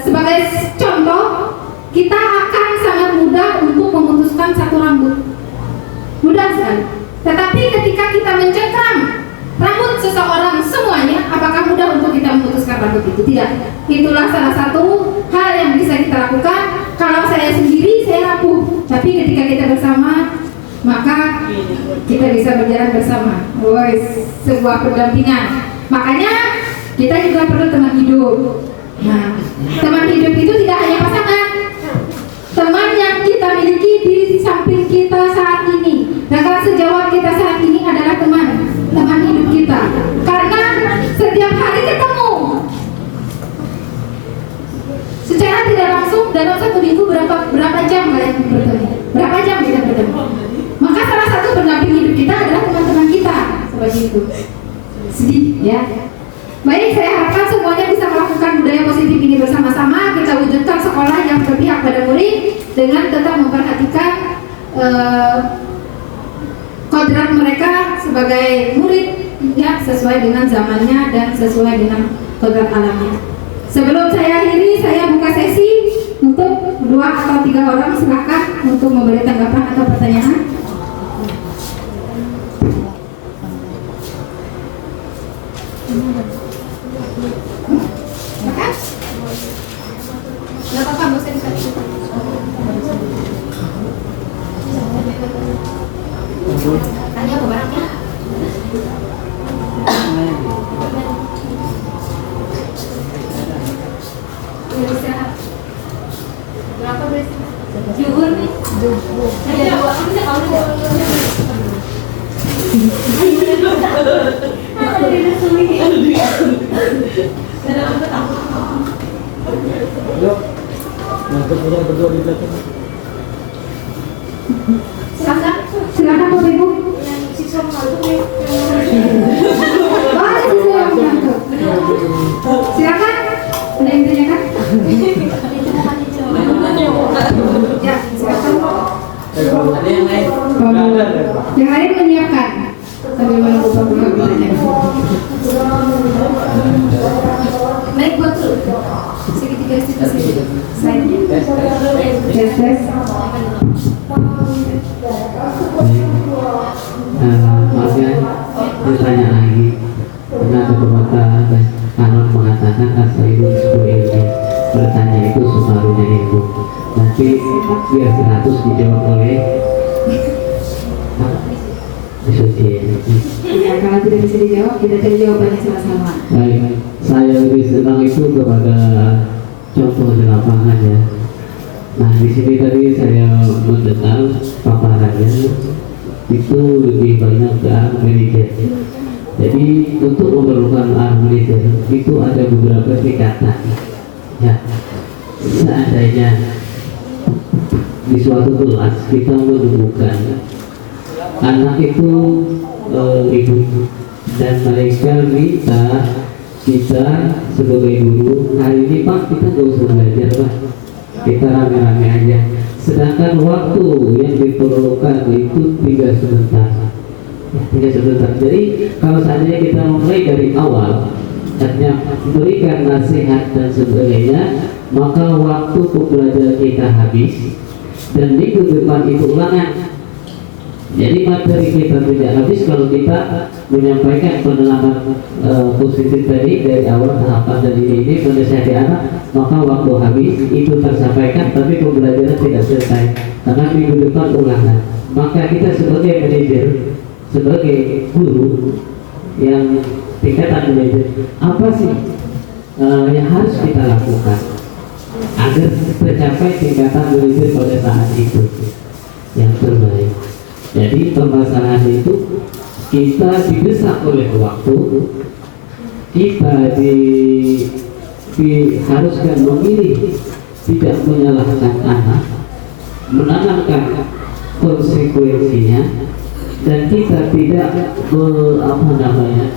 sebagai contoh, kita akan sangat mudah untuk memutuskan satu rambut. Mudah sekali. Tetapi ketika kita mencengkram rambut seseorang semuanya, apakah mudah untuk kita memutuskan rambut itu? Tidak. Itulah salah satu hal yang bisa kita lakukan. Kalau saya sendiri, saya rapuh. Tapi ketika kita bersama, maka kita bisa berjalan bersama. Sebuah pendampingan. Makanya kita juga perlu teman hidup. Nah, teman hidup itu tidak hanya pasangan. Teman yang kita miliki di samping kita saat ini, rekan sejawat kita saat ini adalah teman hidup kita. Karena setiap hari ketemu. Secara tidak langsung dalam 1 minggu berapa jam kalian bertemu? Berapa jam kita bertemu? Maka salah satu pendamping hidup kita adalah teman-teman kita. Seperti itu. Sedih ya. Baik, saya harapkan semuanya bisa melakukan budaya positif ini bersama-sama. Kita wujudkan sekolah yang berpihak pada murid dengan tetap memperhatikan kodrat mereka sebagai murid ya, sesuai dengan zamannya dan sesuai dengan kodrat alamnya. Sebelum saya akhiri, saya buka sesi untuk 2 atau 3 orang, silakan untuk memberi tanggapan atau pertanyaan. Nggak apa-apa, nggak usah dikasih. Tanya ke barangnya. Berapa beristirahat? Juhur nih. Ada 2, bisa kalau silakan Bapak Ibu. Silakan. Ada yang ditanyakan? Ya, silakan. Yang lain menyiapkan sambil menunggu pembukaan. Naik buat segitiga. ke situ. Tes. Maaf ya, ditanya lagi. Karena ada pepatah kanon mengatakan asal ibu sebuah ilmu, bertanya itu separuhnya ilmu. Nanti biar 100 dijawab oleh Suci. Ya, kalau tidak bisa dijawab, kita cari jawabannya sama-sama. Baik, saya lebih senang itu kepada contoh di lapangan ya. Nah, di sini tadi saya mendengar paparannya itu lebih banyak ke arah manajer. Jadi untuk memerlukan arah manajer itu ada beberapa tingkatan. Ya, seandainya di suatu kelas kita menemukan anak itu ibu dan mereka minta kita sebagai guru, hari ini Pak kita gak usah belajar Pak, kita rame-rame aja, sedangkan waktu yang diperlukan itu 3 sebentar. Jadi kalau seandainya kita mulai dari awal hanya berikan nasihat dan sebagainya, maka waktu pembelajaran kita habis dan minggu depan itu ulangan. Jadi materi kita tidak habis kalau kita menyampaikan pengalaman positif tadi dari awal tahapan dan ini menasihati anak, maka waktu habis itu tersampaikan tapi pembelajaran tidak selesai karena minggu depan ulangan. Maka kita sebagai manajer, sebagai guru yang tingkatan manajer, apa sih yang harus kita lakukan agar tercapai tingkatan manajer pada saat itu yang terbaik? Jadi permasalahan itu kita didesak oleh waktu, kita diharuskan memilih tidak menyalahkan anak, menanamkan konsekuensinya, dan kita tidak menggelengkan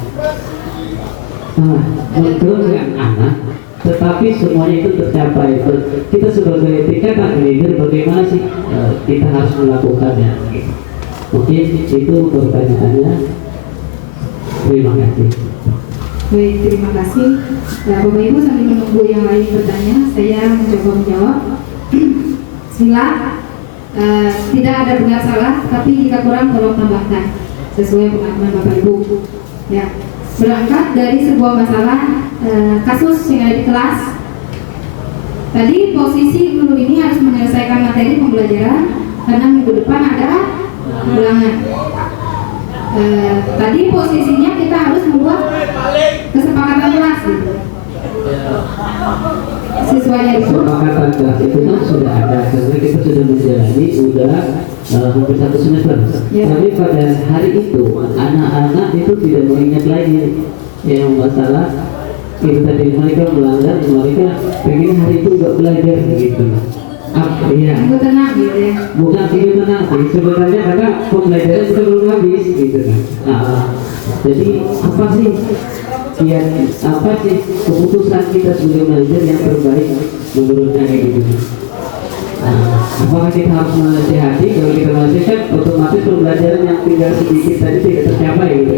anak, tetapi semuanya itu tercapai. Kita sebagai tingkatan manajer bagaimana sih kita harus melakukannya? Mungkin itu pertanyaannya. Terima kasih. Baik, terima kasih. Nah, Bapak Ibu sambil menunggu yang lain bertanya, saya mencoba menjawab. Bismillah. Tidak ada benar salah, tapi jika kurang tolong tambahkan sesuai pengalaman Bapak Ibu. Ya, berangkat dari sebuah masalah kasus yang ada di kelas. Tadi posisi guru ini harus menyelesaikan materi pembelajaran karena minggu depan ada ulangan. Tadi posisinya kita harus membuat kesepakatan kelas gitu. Siswanya itu Kesepakatan kelas itu kan sudah ada karena kita sudah menjalani hampir 1 semester. Ya. Tapi pada hari itu anak-anak itu tidak mengingat lagi yang masalah itu tadi, mereka melanggar, mereka pengen hari itu nggak belajar gitu. Iya. Minggu tenang gitu ya. Bukan minggu tenang sih, sebenarnya karena pembelajaran itu belum habis gitu kan. Jadi apa sih keputusan kita sebagai manajer yang terbaik menurutnya kayak gitu? Apakah kita harus menasihati? Kalau kita menasihkan, otomatis pembelajaran yang tinggal sedikit tadi tidak tercapai gitu.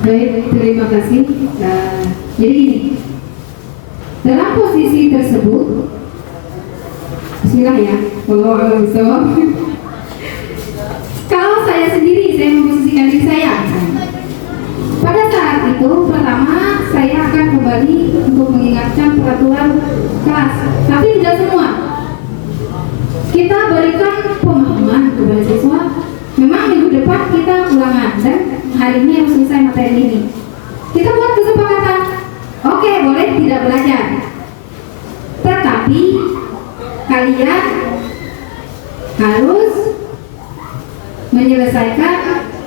Baik, terima kasih. Jadi gini, dalam posisi tersebut, Bismillah ya, kalau saya sendiri, saya memposisikan diri saya. Pada saat itu, pertama saya akan kembali untuk mengingatkan peraturan kelas, tapi tidak semua. Kita berikan pemahaman kepada siswa. Memang minggu depan kita ulangan dan hari ini harus selesai materi ini. Kita buat kesepakatan. Oke, boleh tidak belajar. Tetapi kalian harus menyelesaikan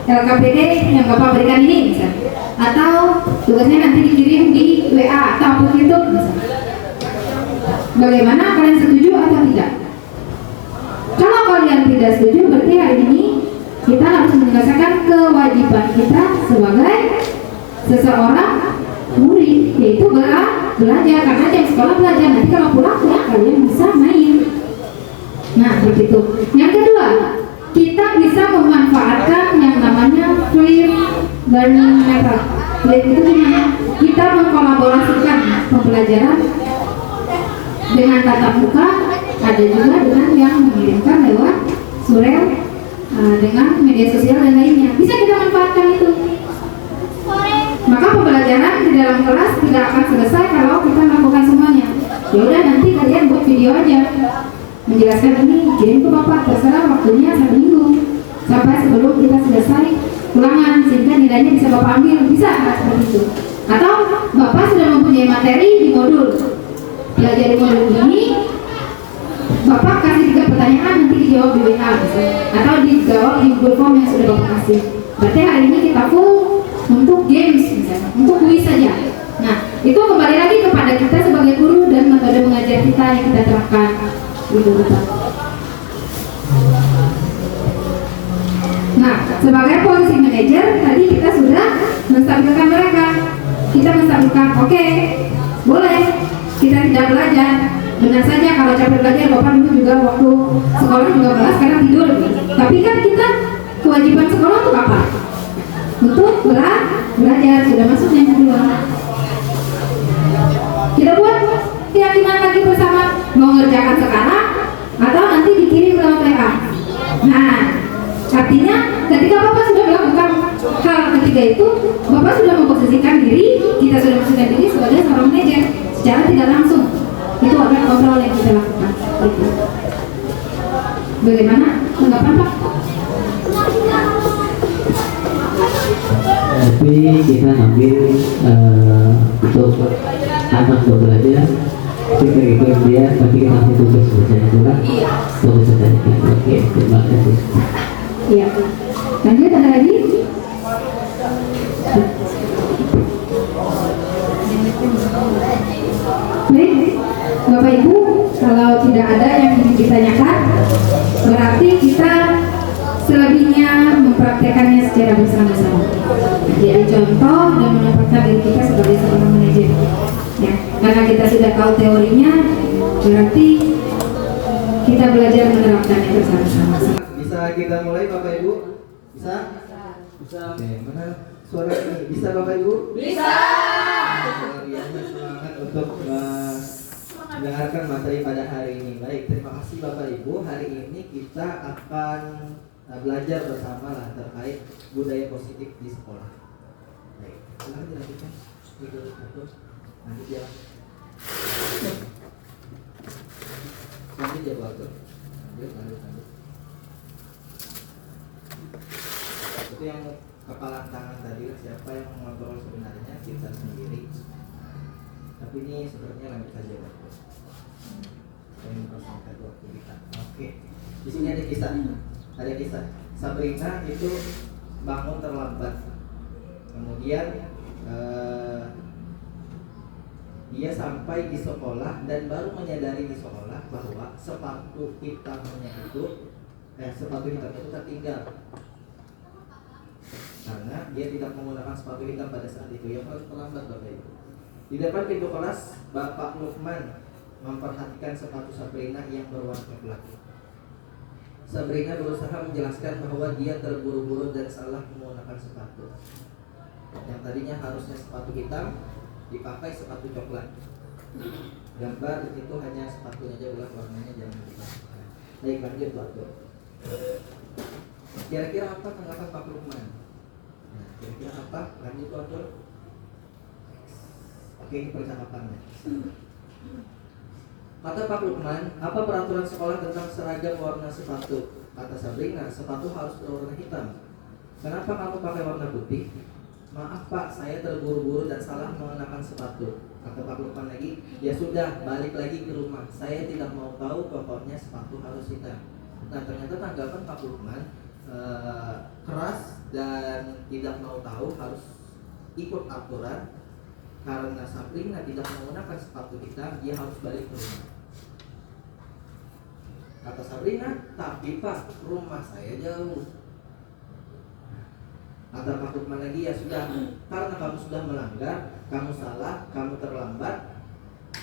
LKPD yang Bapak berikan ini misalnya. Atau tugasnya nanti dikirim di WA atau YouTube misalnya. Bagaimana, kalian setuju atau tidak? Kalau kalian tidak setuju, berarti hari ini kita harus menyelesaikan kewajiban kita sebagai seseorang murid, yaitu belajar, karena jam sekolah belajar, nanti kalau pulang ya kalian bisa main. Nah begitu. Yang kedua, kita bisa memanfaatkan yang namanya free learning method. Split itu gimana? Kita mengkolaborasikan pembelajaran dengan tatap muka, ada juga dengan yang mengirimkan lewat surel dengan media sosial dan lainnya. Bisa kita manfaatkan itu. Maka pembelajaran di dalam kelas tidak akan selesai kalau kita melakukan semuanya. Ya udah, nanti kalian buat video aja menjelaskan ini, kirim ke bapak, terserah waktunya 1 minggu sampai sebelum kita selesai ulangan sehingga nilainya bisa bapak ambil, bisa seperti itu. Atau bapak sudah mempunyai materi di modul, belajar di modul ini, bapak kasih 3 pertanyaan, nanti dijawab di WA atau dijawab di Google Form yang sudah bapak kasih. Berarti hari ini kita full untuk games misalnya, untuk kuis saja. Nah, itu kembali lagi kepada kita sebagai guru dan metode mengajar kita yang kita terapkan gitu, Bapak. Nah, sebagai posisi manajer tadi kita sudah menstabilkan mereka. Kita menstabilkan, oke, boleh kita tidak belajar. Benar saja kalau capek belajar, Bapak dulu juga waktu sekolah juga malas karena tidur. Tapi kan kita kewajiban sekolah untuk apa? Untuk belajar, sudah masuk yang kedua. Kita buat keyakinan lagi bersama, mau ngerjakan sekarang atau nanti dikirim lewat WA. Nah, artinya ketika Bapak sudah melakukan hal ketiga itu, Bapak sudah memposisikan diri, kita sudah memposisikan diri sebagai seorang manajer secara tidak langsung. Itu adalah kontrol yang kita lakukan. Gitu. Bagaimana? Tanggapan Pak? Tapi kita ambil untuk anak belajar, kita ikut dia, tapi kita masih tugas bacanya juga, tugas bacanya. Oke, terima kasih. Iya. Lanjut, ada lagi? Baik, Bapak Ibu, kalau tidak ada yang ingin ditanyakan, berarti kita selebihnya mempraktekannya secara bersama-sama. Jadi contoh dan menempatkan diri kita sebagai seorang manajer. Ya, karena kita sudah tahu teorinya, berarti kita belajar menerapkannya bersama-sama. Bisa kita mulai Bapak Ibu? Bisa? Bisa. Oke, mana suara ini? Bisa Bapak Ibu? Bisa. Luar biasa, semangat untuk mendengarkan materi pada hari ini. Baik, terima kasih Bapak Ibu. Hari ini kita akan belajar bersama lah terkait budaya positif di sekolah. Baik, silakan dilanjutkan. Nanti dia nanti dia buat tuh. Lanjut. Itu yang kepala tangan tadi, siapa yang mengontrol sebenarnya kita sendiri. Tapi ini sebenarnya lanjut saja Bapak. Saya mempersingkat waktu kita. Oke. Di sini ada kisah. Sabrina itu bangun terlambat. Kemudian dia sampai di sekolah dan baru menyadari di sekolah bahwa sepatu hitamnya itu tertinggal karena dia tidak menggunakan sepatu hitam pada saat itu. Yang paling terlambat Bapak Ibu. Di depan pintu kelas, Bapak Lukman memperhatikan sepatu Sabrina yang berwarna coklat. Sabrina berusaha menjelaskan bahwa dia terburu-buru dan salah menggunakan sepatu. Yang tadinya harusnya sepatu hitam dipakai sepatu coklat. Gambar itu hanya sepatunya aja, bukan warnanya jangan dipakai. Baik, lanjut waktu. Kira-kira apa tanggapan Pak Lukman? Nah, kira-kira apa? Lanjut waktu. Oke, ini percakapannya. Kata Pak Lukman, apa peraturan sekolah tentang seragam warna sepatu? Kata Sabrina, sepatu harus berwarna hitam. Kenapa kamu pakai warna putih? Maaf Pak, saya terburu-buru dan salah mengenakan sepatu. Kata Pak Lukman lagi, ya sudah, balik lagi ke rumah. Saya tidak mau tahu, pokoknya sepatu harus hitam. Nah, ternyata tanggapan Pak Lukman keras dan tidak mau tahu, harus ikut aturan. Karena Sabrina tidak menggunakan sepatu hitam, dia harus balik ke rumah. Kata Sabrina, tapi Pak, rumah saya jauh. Kata Pak Lukman lagi, ya sudah, karena kamu sudah melanggar, kamu salah, kamu terlambat,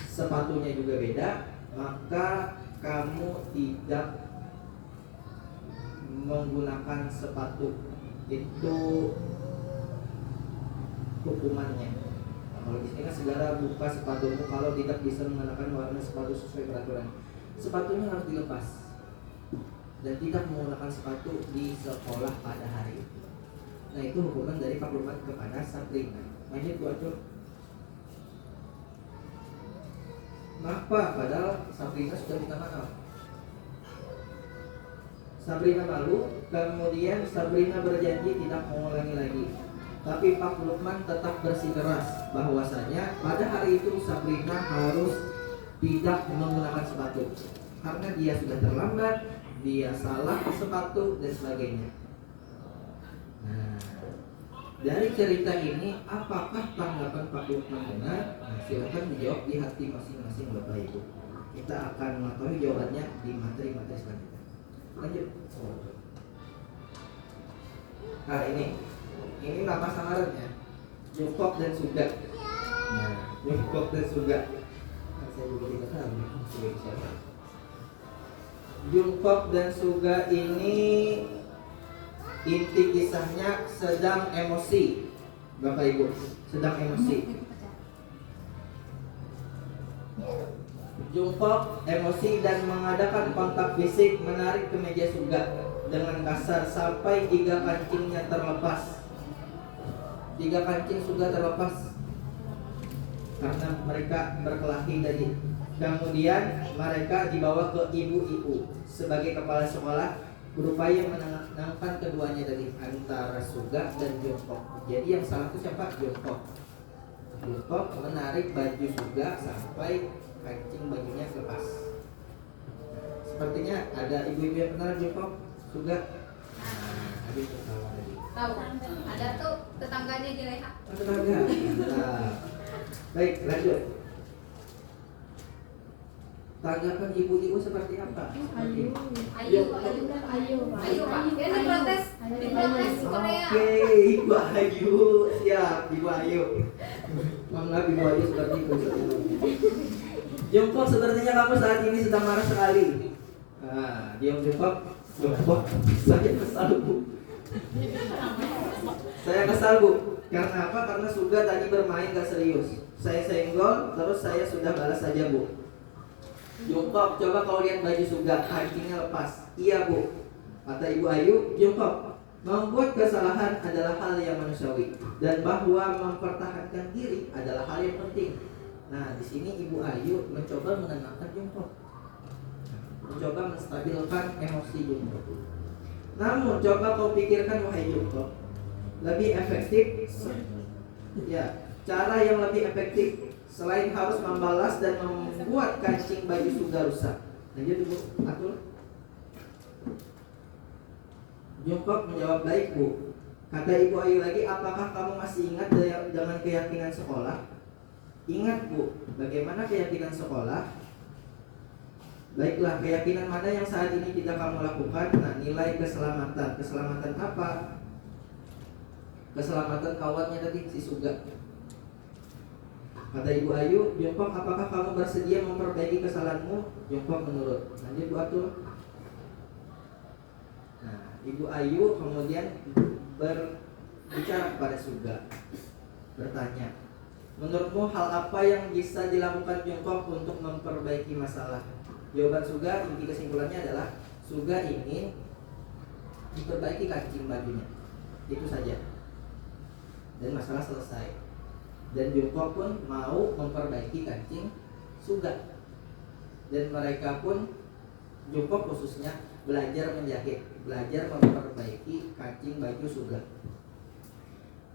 sepatunya juga beda, maka kamu tidak menggunakan sepatu itu hukumannya. Nah, kalau di sini kan segera buka sepatumu kalau tidak bisa mengenakan warna sepatu sesuai peraturan. Sepatunya harus dilepas dan tidak menggunakan sepatu di sekolah pada hari itu. Nah, itu hukuman dari Pak Lukman kepada Sabrina. Lanjut Bu Acul. Maaf Pak, padahal Sabrina sudah minta maaf. Sabrina malu, kemudian Sabrina berjanji tidak mengulangi lagi. Tapi Pak Lukman tetap bersikeras bahwasanya pada hari itu Sabrina harus tidak menggunakan sepatu karena dia sudah terlambat, dia salah sepatu dan sebagainya. Nah, dari cerita ini apakah tanggapan Pak Lukman benar? Nah, silakan dijawab di hati masing-masing Bapak Ibu. Kita akan mengetahui jawabannya di materi-materi selanjutnya. Lanjut. Nah, ini nama samarannya Jungkook dan Suga. Nah, Jungkook dan Suga. Saya juga tidak tahu siapa. Jungkook dan Suga ini inti kisahnya sedang emosi, Bapak Ibu, sedang emosi. Jungkook emosi dan mengadakan kontak fisik, menarik kemeja Suga dengan kasar sampai 3 kancingnya terlepas. 3 kancing Suga terlepas karena mereka berkelahi tadi. Kemudian mereka dibawa ke ibu-ibu sebagai kepala sekolah, berupaya menenangkan keduanya tadi antara Suga dan Jungkook. Jadi yang salah itu siapa? Jungkook. Jungkook menarik baju Suga sampai kancing bajunya lepas. Sepertinya ada ibu-ibu yang kenal Jungkook, Suga. Nah, ada yang tahu tadi. Tahu, ada tuh tetangganya di Leha. Tetangga. Nah, baik, lanjut. Tanggapan ibu-ibu seperti apa? Ayu. Ayu Pak. Dia diprotes Korea. Oke, Ibu Ayu, siap, Ibu Ayu. Menganggap Ibu Ayu seperti itu. Jungkook, sepertinya kamu saat ini sedang marah sekali. Nah, diam Jungkook. Saya kesal Bu. Saya kesal Bu. Karena apa? Karena Suga tadi bermain gak serius. Saya senggol, terus saya sudah balas saja Bu. Jungkook, coba kau lihat baju Suga, kancingnya lepas. Iya Bu, kata Ibu Ayu. Jungkook, membuat kesalahan adalah hal yang manusiawi dan bahwa mempertahankan diri adalah hal yang penting. Nah, di sini Ibu Ayu mencoba menenangkan Jungkook, mencoba menstabilkan emosi Jungkook. Namun, coba kau pikirkan wahai Jungkook, lebih efektif, ya, cara yang lebih efektif selain harus membalas dan membuat kancing baju Suga rusak. Lanjut Bu, atur. Jungkook menjawab, baik Bu. Kata Ibu Ayu lagi, apakah kamu masih ingat dengan keyakinan sekolah? Ingat Bu, bagaimana keyakinan sekolah? Baiklah, keyakinan mana yang saat ini tidak kamu lakukan? Nah, nilai keselamatan. Keselamatan apa? Keselamatan kawannya tadi, si Suga. Kata Ibu Ayu, Jungkook, apakah kamu bersedia memperbaiki kesalahanmu? Jungkook menurut. Lanjut Bu Atul. Nah, Ibu Ayu kemudian berbicara kepada Suga, bertanya, menurutmu hal apa yang bisa dilakukan Jungkook untuk memperbaiki masalah? Jawaban Suga, inti kesimpulannya adalah Suga ingin diperbaiki kancing bajunya. Itu saja. Dan masalah selesai. Dan Jungkook pun mau memperbaiki kancing Suga. Dan mereka pun, Jungkook khususnya, belajar menjahit, belajar memperbaiki kancing baju Suga.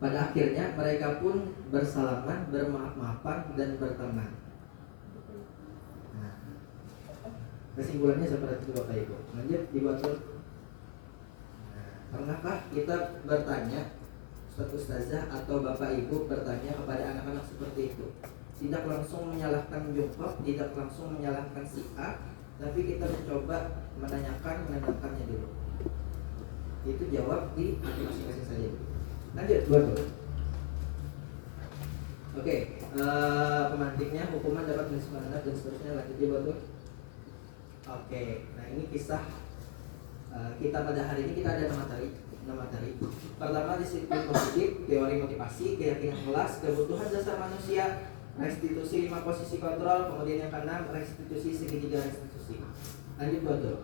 Pada akhirnya mereka pun bersalaman, bermaaf-maafan dan berteman. Nah, kesimpulannya seperti itu Bapak Ibu. Lanjut Ibu Atul. Nah, pernahkah kita bertanya, Ustazah atau Bapak Ibu bertanya kepada anak-anak seperti itu? Tidak langsung menyalahkan Jungkook, tidak langsung menyalahkan si A, tapi kita mencoba menanyakannya dulu. Itu jawab di masing-masing saja. Lanjut, buat. Oke, pemantiknya hukuman dapat menyemangat dan seterusnya. Lanjut ya buat. Oke, nah ini kisah kita pada hari ini. Kita ada 6 materi. 6 materi. Pertama, disiplin positif, teori motivasi, keyakinan kelas, kebutuhan dasar manusia, restitusi 5 posisi kontrol, kemudian yang keenam restitusi segitiga restitusi. Lanjut Bro.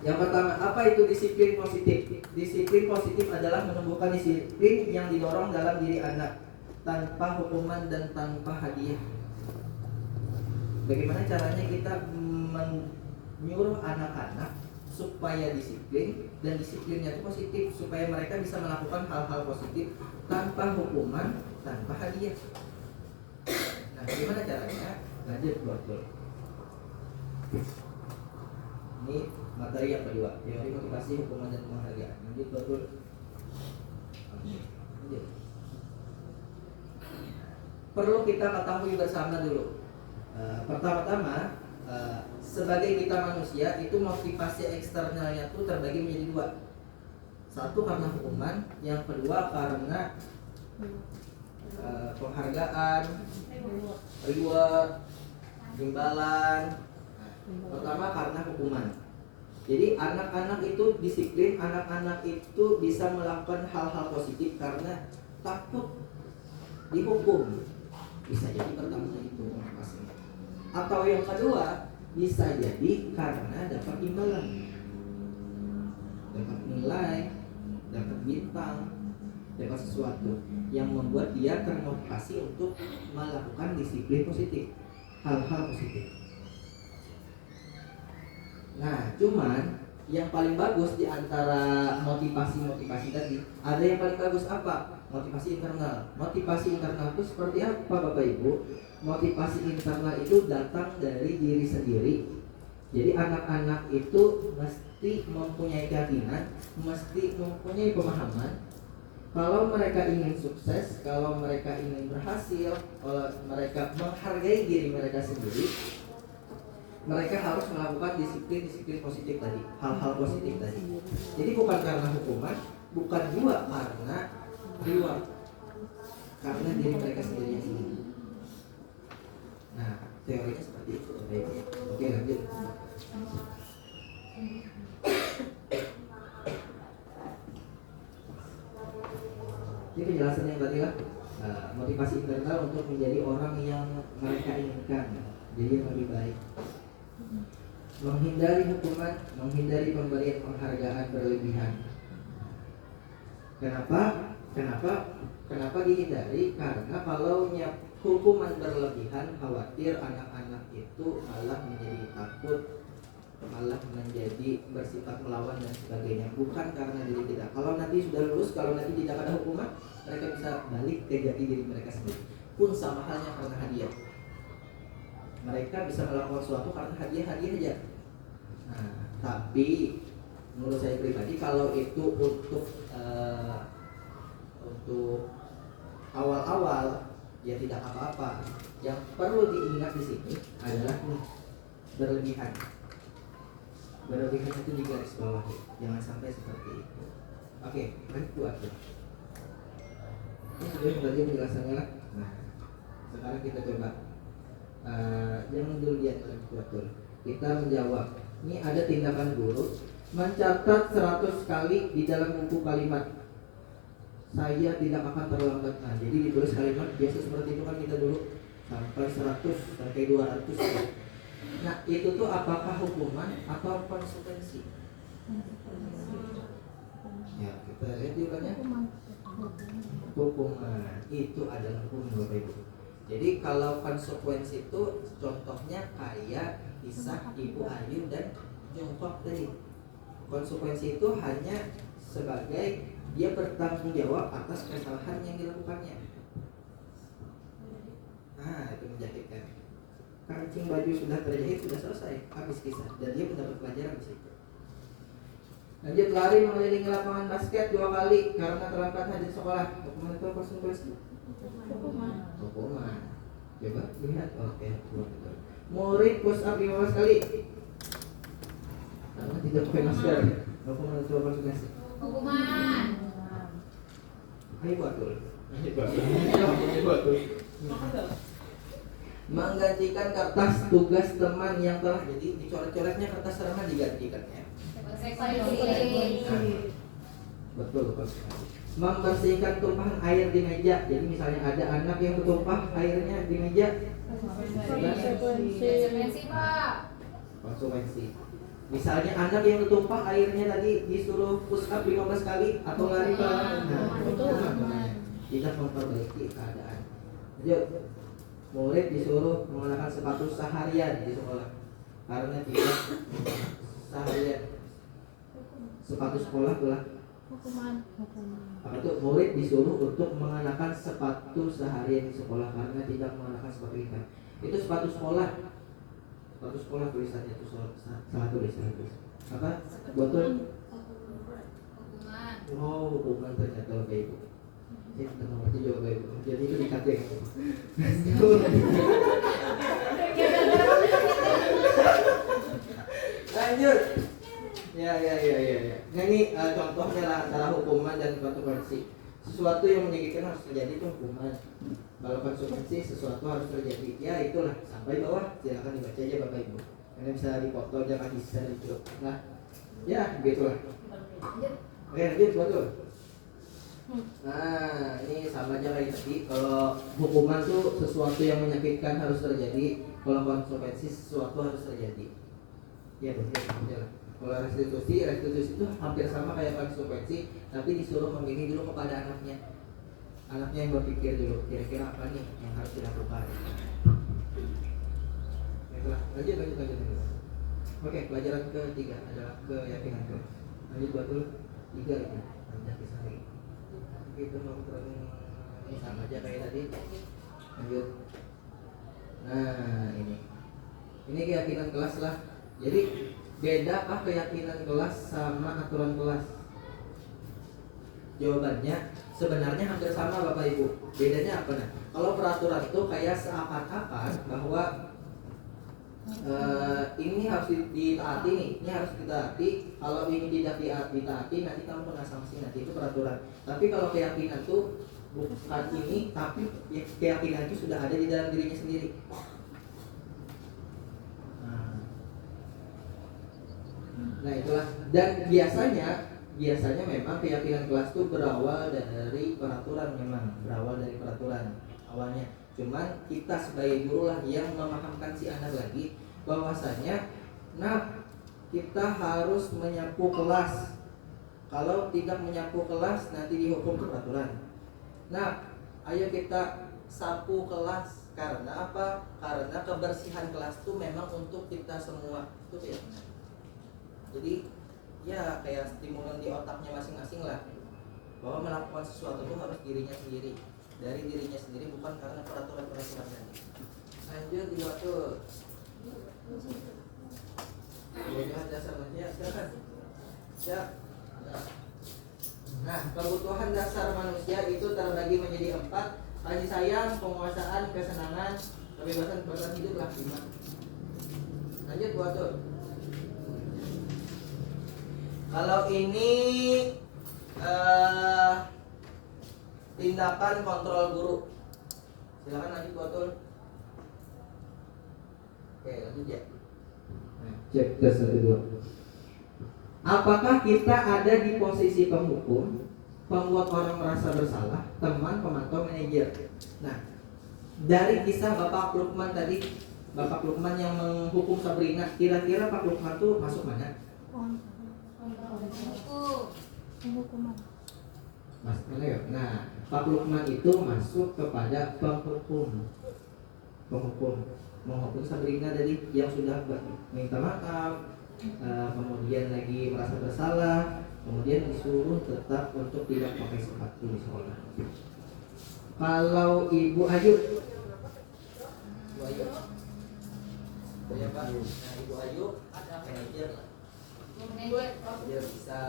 Yang pertama, apa itu disiplin positif? Disiplin positif adalah menumbuhkan disiplin yang didorong dalam diri anak tanpa hukuman dan tanpa hadiah. Bagaimana caranya kita menyuruh anak-anak supaya disiplin, dan disiplinnya itu positif, supaya mereka bisa melakukan hal-hal positif tanpa hukuman, tanpa hadiah. Nah, bagaimana caranya? Lanjut Bro. Ini materi yang kedua, teori motivasi, hukuman dan penghargaan. Lanjut Bro. Lanjut. Perlu kita ketahui bersama dulu. Pertama-tama, sebagai kita manusia itu motivasi eksternalnya itu terbagi menjadi dua. Satu karena hukuman, yang kedua karena penghargaan, reward, imbalan. Pertama karena hukuman. Jadi anak-anak itu disiplin, anak-anak itu bisa melakukan hal-hal positif karena takut dihukum. Bisa jadi pertama itu motivasinya. Atau yang kedua bisa jadi karena dapat imbalan, dapat nilai, dapat bintang, dapat sesuatu yang membuat dia termotivasi untuk melakukan disiplin positif, hal-hal positif. Nah, cuman yang paling bagus di antara motivasi-motivasi tadi, ada yang paling bagus apa? Motivasi internal. Motivasi internal itu seperti apa Bapak Ibu? Motivasi internal itu datang dari diri sendiri. Jadi anak-anak itu mesti mempunyai keyakinan, mesti mempunyai pemahaman. Kalau mereka ingin sukses, kalau mereka ingin berhasil, kalau mereka menghargai diri mereka sendiri, mereka harus melakukan disiplin positif tadi, hal-hal positif tadi. Jadi bukan karena hukuman, bukan juga karena reward, karena diri mereka sendiri yang ingin. Nah, teorinya seperti itu. Oke, lanjut. Ini penjelasan yang tadi lah, motivasi internal untuk menjadi orang yang mereka inginkan, jadi yang lebih baik. Menghindari hukuman, menghindari pemberian penghargaan berlebihan. Kenapa dihindari? Karena kalau hukuman berlebihan, khawatir anak-anak itu malah menjadi takut, malah menjadi bersifat melawan dan sebagainya. Bukan karena diri tidak. Kalau nanti sudah lulus, kalau nanti tidak ada hukuman, mereka bisa balik ke jati diri mereka sendiri. Pun sama halnya karena hadiah. Mereka bisa melakukan sesuatu karena hadiah aja. Nah, tapi menurut saya pribadi, kalau itu untuk awal-awal ya tidak apa-apa. Yang perlu diingat di sini adalah berlebihan. Berlebihan itu di garis bawah, jangan sampai seperti itu. Oke, buat ya. Ini sudah mengerti penjelasannya lah. Nah, sekarang kita coba jangan dulu lihat betul. Kita menjawab. Ini ada tindakan guru mencatat 100 kali di dalam buku kalimat. Saya tidak akan terlambat. Nah, jadi ditulis kalimat biasa seperti itu kan kita dulu sampai 100, sampai 200. Nah, itu tuh apakah hukuman atau konsekuensi? Ya, kita lihat juga hukuman itu adalah hukuman Bapak Ibu. Jadi kalau konsekuensi itu contohnya kayak kisah Ibu Ayu dan Jongkok tadi. Konsekuensi itu hanya sebagai dia bertanggung jawab atas kesalahan yang dilakukannya. Nah, itu menjadikan kancing baju sudah terjahit, sudah selesai, habis kisah, dan dia mendapat pelajaran di situ. Lanjut, lari mengelilingi lapangan basket 2 kali karena terlambat hadir sekolah. Hukuman itu konsekuensi? Hukuman. Coba lihat. Oke, betul. Murid push up 15 kali karena tidak pakai masker. Hukuman itu konsekuensi? Hukuman. Ayo batul. Menggantikan kertas tugas teman yang telah jadi dicoret-coretnya kertas serangan digantikan ya. Betul, betul sekali. Membersihkan tumpahan air di meja. Jadi misalnya ada anak yang tertumpah airnya di meja, Konsekuensi Pak. konsekuensi. Misalnya anak yang tertumpah airnya tadi disuruh push up 15 kali atau lari ke itu tidak memperbaiki keadaan. Lanjut. Murid disuruh mengenakan sepatu seharian di sekolah karena tidak seharian. Sepatu sekolah itulah apa itu, murid disuruh untuk mengenakan sepatu seharian di sekolah karena tidak mengenakan sepatu hitam. Itu sepatu sekolah. Sepatu sekolah tulisannya itu salah tulisan itu. Apa? Betul. Oh, hukuman ternyata Bapak Ibu. Saya tidak mengerti juga Bapak Ibu. Jadi itu dikata ya. Lanjut. Ya. Nah ini contohnya lah antara hukuman dan konsekuensi. Sesuatu yang menyakitkan harus terjadi itu hukuman. Kalau konsekuensi sesuatu harus terjadi. Ya itulah sampai bawah. Silakan dibaca aja Bapak Ibu. Karena bisa dipoto jangan bisa diculik. Nah, ya begitulah. Oke lanjut betul. Nah ini sama aja kayak tadi. Kalau hukuman tuh sesuatu yang menyakitkan harus terjadi. Kalau konsekuensi sesuatu harus terjadi. Ya betul. Kalau restitusi itu hampir sama kayak konsekuensi, tapi disuruh memilih dulu kepada anaknya. Anaknya yang berpikir dulu, kira-kira apa nih yang harus dilakukan. Baiklah, lanjut. Oke, pelajaran ketiga adalah keyakinan. Lanjut betul 3 ini. Lanjut kisah. Itu ini sama aja kayak tadi. Lanjut. Nah ini keyakinan kelas lah. Jadi beda apa keyakinan kelas sama aturan kelas? Jawabannya sebenarnya hampir sama Bapak Ibu. Bedanya apa? Nah, kalau peraturan itu kayak seakan-akan bahwa ini harus ditaati nih, ini harus ditaati. Kalau ini tidak ditaati nanti kamu kena sanksi, nanti itu peraturan. Tapi kalau keyakinan tuh bukan ini, tapi keyakinan itu sudah ada di dalam dirinya sendiri. Nah itulah, dan biasanya memang keyakinan kelas itu berawal dari peraturan, memang berawal dari peraturan awalnya. Cuman kita sebagai guru lah yang memahamkan si anak lagi bahwasanya, nah kita harus menyapu kelas. Kalau tidak menyapu kelas nanti dihukum peraturan. Nah, ayo kita sapu kelas. Karena apa? Karena kebersihan kelas itu memang untuk kita semua. Itu ya. Jadi ya kayak stimulan di otaknya masing-masing lah, bahwa melakukan sesuatu itu harus dirinya sendiri, dari dirinya sendiri, bukan karena peraturan-peraturan tadi. Lanjut diatur. Kebutuhan dasar manusia, silakan. Siap. Nah, kebutuhan dasar manusia itu terbagi menjadi 4: kasih sayang, penguasaan, kesenangan, kebebasan bertahan hidup lah 5. Lanjut diatur. Kalau ini tindakan kontrol guru. Silakan lanjut betul. Oke, lanjut ya. Cek tes 1 2. Apakah kita ada di posisi penghukum, pembuat orang merasa bersalah, teman, pemantau, manajer? Nah, dari kisah Bapak Lukman tadi, Bapak Lukman yang menghukum Sabrina, kira-kira Pak Lukman tuh masuk mana? Mas, nah, Pak Lukman itu masuk kepada penghukum, menghukum Sabrina dari yang sudah minta maaf, kemudian lagi merasa bersalah, kemudian disuruh tetap untuk tidak pakai sepatu di sekolah. Kalau Ibu Ayu, ya Pak, nah Ibu Ayu ada manajer. Manajer bisa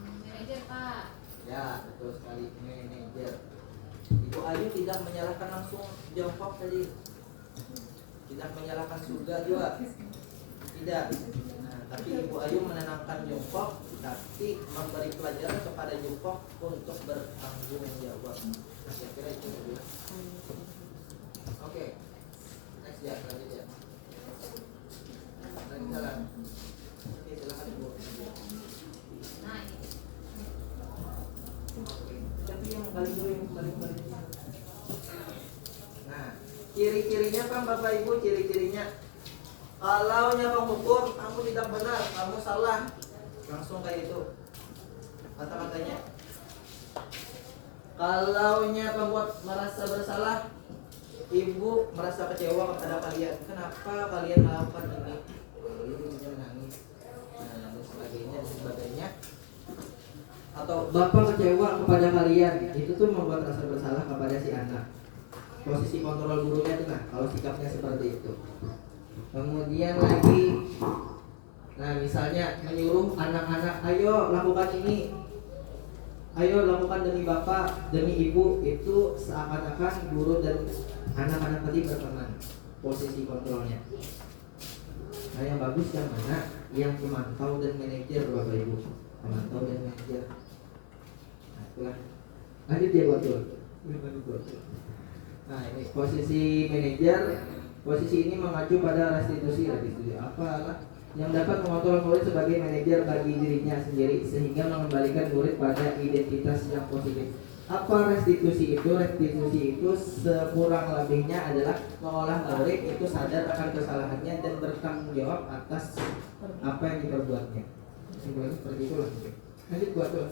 manajer Pak. Ya betul sekali, manajer. Ibu Ayu tidak menyalahkan langsung jongkok tadi, tidak menyalahkan surga juga, tidak. Nah, tapi Ibu Ayu menenangkan jongkok, tapi memberi pelajaran kepada jongkok untuk bertanggung jawab. Nah, kira-kira itu dulu. Oke, next ya, lanjut ya. Lagi jalan. Oke, silakan Ibu. Nah, ini. kan Bapak Ibu ciri-cirinya. Kalau penghukum, kamu tidak benar, kamu salah, langsung kayak itu kata-katanya. Kalau pembuat merasa bersalah, ibu merasa kecewa kepada kalian. Kenapa kalian melakukan ini? Ibunya menangis, dan sebagainya. Atau bapak kecewa kepada kalian, itu tuh membuat rasa bersalah kepada si anak. Posisi kontrol gurunya itu kalau sikapnya seperti itu. Kemudian lagi, nah misalnya menyuruh anak-anak, ayo lakukan ini, ayo lakukan demi bapak, demi ibu, itu seakan-akan guru dan anak-anak tadi berteman. Posisi kontrolnya. Nah yang bagus yang mana? Yang pemantau dan manajer Bapak Ibu. Pemantau dan manajer. Nah itulah. Lanjut ya buat. Nah ini posisi manajer. Posisi ini mengacu pada restitusi apalah yang dapat mengontrol murid sebagai manajer bagi dirinya sendiri sehingga mengembalikan murid pada identitas yang positif. Apa restitusi itu? Restitusi itu sekurang lebihnya adalah mengolah murid itu sadar akan kesalahannya dan bertanggung jawab atas apa yang diperbuatnya. Simpelnya seperti itulah. Lanjut buat tuh.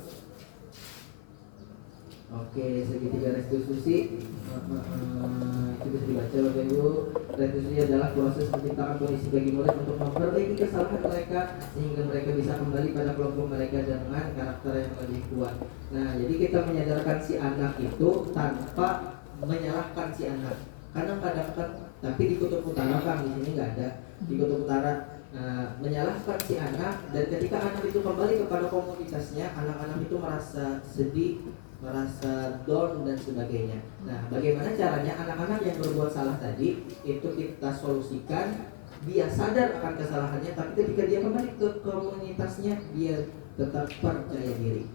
Oke, segitiga restitusi itu bisa dibaca Bapak Ibu. Restitusi adalah proses menciptakan kondisi bagi murid untuk memperbaiki kesalahan mereka sehingga mereka bisa kembali pada kelompok mereka dengan karakter yang lebih kuat. Nah, jadi kita menyadarkan si anak itu tanpa menyalahkan si anak. Kadang-kadang kan, tapi di Kutub Utara kan di sini nggak ada. Di Kutub Utara menyalahkan si anak, dan ketika anak itu kembali kepada komunitasnya, anak-anak itu merasa sedih, merasa down dan sebagainya. Nah, bagaimana caranya anak-anak yang berbuat salah tadi itu kita solusikan, dia sadar akan kesalahannya, tapi ketika dia kembali ke komunitasnya dia tetap percaya diri.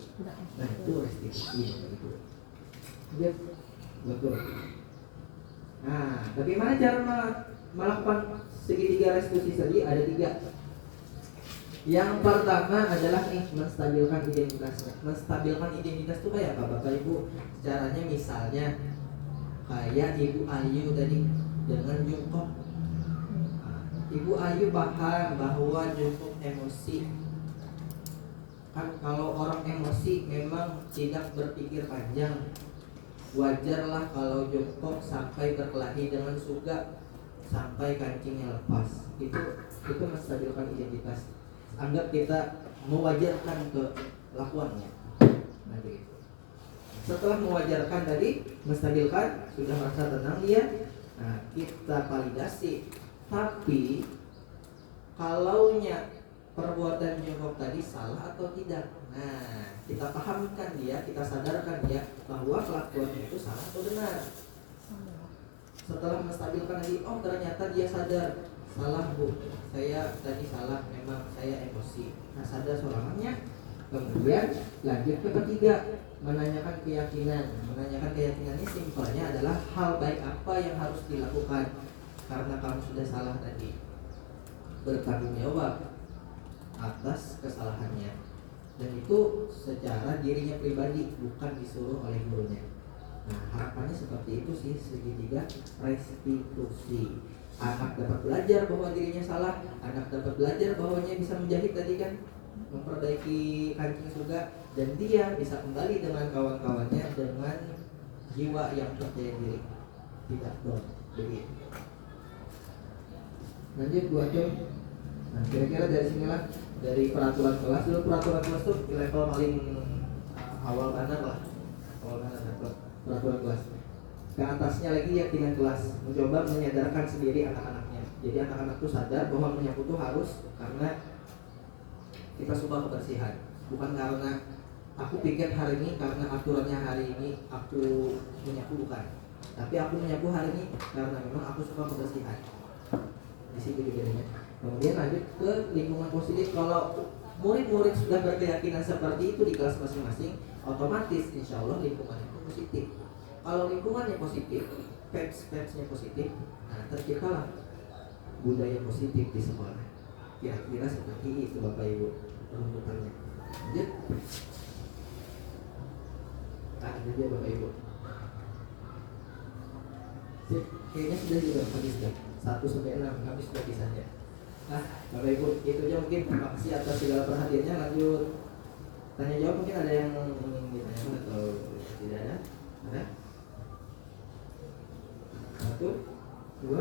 Nah, itu restitusi itu. Betul. Nah, bagaimana cara melakukan segitiga restitusi tadi? Ada 3. Yang pertama adalah menstabilkan identitasnya. Menstabilkan identitas itu kayak apa Bapak Ibu? Caranya misalnya kayak Ibu Ayu tadi dengan Jungkook. Ibu Ayu paham bahwa Jungkook emosi. Kan kalau orang emosi memang tidak berpikir panjang. Wajarlah kalau Jungkook sampai berkelahi dengan Suga sampai kancingnya lepas. Itu menstabilkan identitas. Anggap kita mewajarkan kelakuannya. Nah, begitu. Setelah mewajarkan tadi, menstabilkan, sudah merasa tenang dia. Nah, kita validasi. Tapi kalaunya perbuatan Jungkook tadi salah atau tidak. Nah, kita pahamkan dia, kita sadarkan dia bahwa kelakuannya itu salah atau benar. Setelah menstabilkan lagi, oh ternyata dia sadar, salah Bu, saya tadi salah, memang saya emosi. Nah sadar selamanya. Kemudian lanjut ke ketiga, menanyakan keyakinan. Menanyakan keyakinan ini simpelnya adalah hal baik apa yang harus dilakukan karena kamu sudah salah tadi. Bertanggung jawab atas kesalahannya, dan itu secara dirinya pribadi, bukan disuruh oleh gurunya. Nah harapannya seperti itu sih, segitiga restitusi. Anak dapat belajar bahwa dirinya salah, anak dapat belajar bahwanya bisa menjahit tadi kan, memperbaiki kancing surga, dan dia bisa kembali dengan kawan-kawannya dengan jiwa yang percaya diri, tidak down. Begitu. Lanjut buat Jom. Nah kira-kira dari sinilah, dari peraturan kelas. Dulu peraturan kelas tuh level paling awal banget lah, peraturan kelas. Ke atasnya lagi keyakinan kelas, mencoba menyadarkan sendiri anak-anaknya. Jadi anak-anak tuh sadar bahwa menyapu tuh harus karena kita suka kebersihan, bukan karena aku pikir hari ini karena aturannya hari ini aku menyapu, bukan. Tapi aku menyapu hari ini karena memang aku suka kebersihan. Di situ bedanya. Kemudian lanjut ke lingkungan positif. Kalau murid-murid sudah berkeyakinan seperti itu di kelas masing-masing, otomatis insya Allah lingkungan itu positif. Kalau lingkungannya positif, vibes-nya positif, nah terciptalah budaya positif di sekolah. Kira-kira seperti itu Bapak Ibu runtutannya. Lanjut. Nah, ini dia Bapak Ibu. Sip. kayaknya sudah juga habis kan 1 sampai 6 habis berarti saja. Nah, Bapak Ibu, itu aja mungkin. Terima kasih atas segala perhatiannya. Lanjut tanya jawab, mungkin ada yang ingin ditanyakan atau tidak ada? Ada? 1, 2,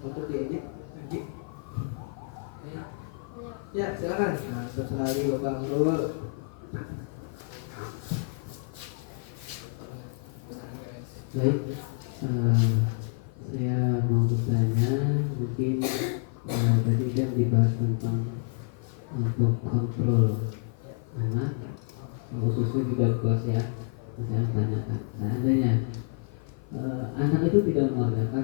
untuk diedit. Ya, silakan. Nah, sekali Bapak Nurul. Baik, saya mau bertanya, mungkin tadi kan dibahas tentang untuk kontrol anak, khususnya juga kelas ya. Saya tanyakan, seandainya anak itu tidak mengerjakan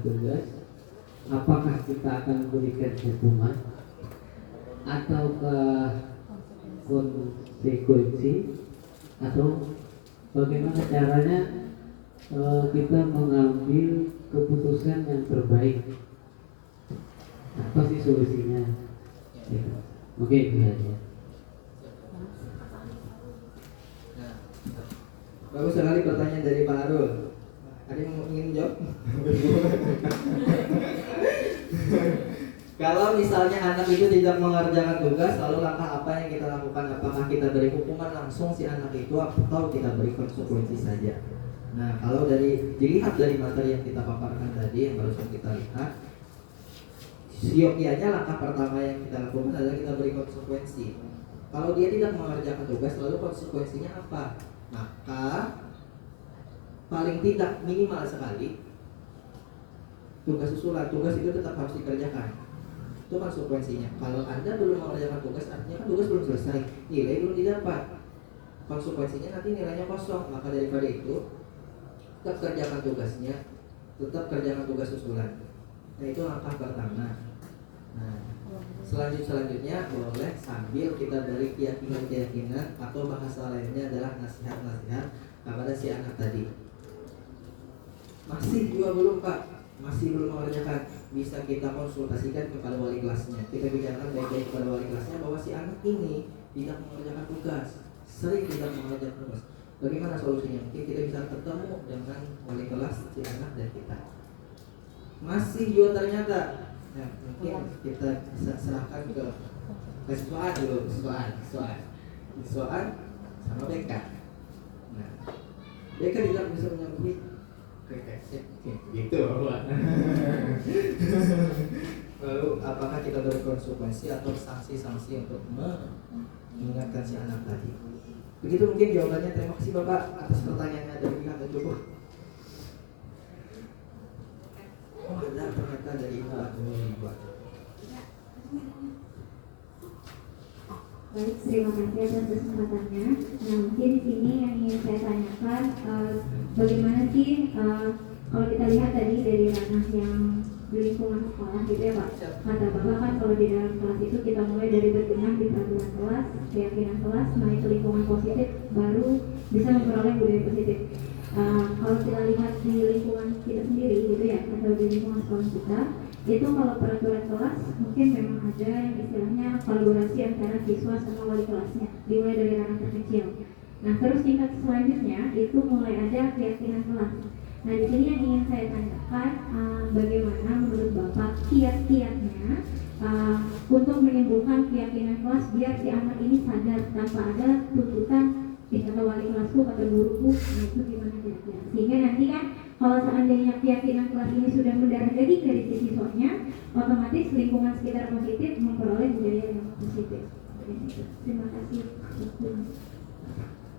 tugas, apakah kita akan memberikan hukuman ataukah konsekuensi, atau bagaimana caranya kita mengambil keputusan yang terbaik? Apa sih solusinya? Oke, itu aja. Nah, bagus sekali pertanyaan dari Pak Arul. Ada yang ingin jawab? Kalau misalnya anak itu tidak mengerjakan tugas, lalu langkah apa yang kita lakukan? Apakah kita beri hukuman langsung si anak itu atau kita beri konsekuensi saja? Nah, kalau dilihat dari materi yang kita paparkan tadi, yang barusan kita lihat, siokianya langkah pertama yang kita lakukan adalah kita beri konsekuensi. Kalau dia tidak mengerjakan tugas, lalu konsekuensinya apa? Maka paling tidak minimal sekali tugas susulan, tugas itu tetap harus dikerjakan. Itu konsekuensinya. Kalau Anda belum mengerjakan tugas, artinya kan tugas belum selesai, nilai belum didapat. Konsekuensinya nanti nilainya kosong. Maka daripada itu, tetap kerjakan tugasnya, tetap kerjakan tugas susulan. Nah, itu langkah pertama. Nah, selanjutnya boleh sambil kita beri keyakinan atau bahasa lainnya adalah nasihat-nasihat kepada si anak tadi. Masih juga belum Pak, masih belum mengerjakan, bisa kita konsultasikan kepada wali kelasnya. Kita bicarakan baik-baik kepada wali kelasnya bahwa si anak ini tidak mengerjakan tugas, sering tidak mengerjakan tugas. Bagaimana solusinya? Mungkin kita bisa ketemu dengan wali kelas si anak dan kita. Masih juga ternyata, nah, mungkin kita bisa serahkan ke siswaan dulu, siswaan sama BK. Nah, BK tidak bisa menyangkut gitu. Lalu apakah kita beri konsekuensi atau sanksi-sanksi untuk mengingatkan si anak tadi? Begitu mungkin jawabannya. Terima kasih Bapak atas pertanyaannya dari pihak cukup. Oh, ada ternyata dari Ibu. Baik, terima kasih atas kesempatannya. Nah, mungkin di sini yang ingin saya tanyakan, bagaimana sih kalau kita lihat tadi dari ranah yang di lingkungan sekolah gitu ya Pak. Kata Bapak kan kalau di dalam kelas itu kita mulai dari berbenah di peraturan kelas, keyakinan kelas, naik ke lingkungan positif, baru bisa memperoleh budaya positif. Kalau kita lihat di lingkungan kita sendiri gitu ya, atau di lingkungan sekolah kita, itu kalau peraturan kelas mungkin memang ada yang istilahnya kolaborasi antara siswa sama wali kelasnya, dimulai dari ranah terkecil. Nah, terus tingkat selanjutnya itu mulai ada keyakinan kelas. Nah, di sini yang ingin saya tanyakan, bagaimana menurut Bapak kiat-kiatnya untuk menimbulkan keyakinan kelas biar si anak ini sadar tanpa ada tuntutan kata wali kelasku, kata guruku. Nah, itu gimana kira-kira? Sehingga nanti kan kalau seandainya keyakinan kelas ini sudah mendarah daging dari si siswanya, otomatis lingkungan sekitar positif memperoleh budaya yang positif. Terima kasih.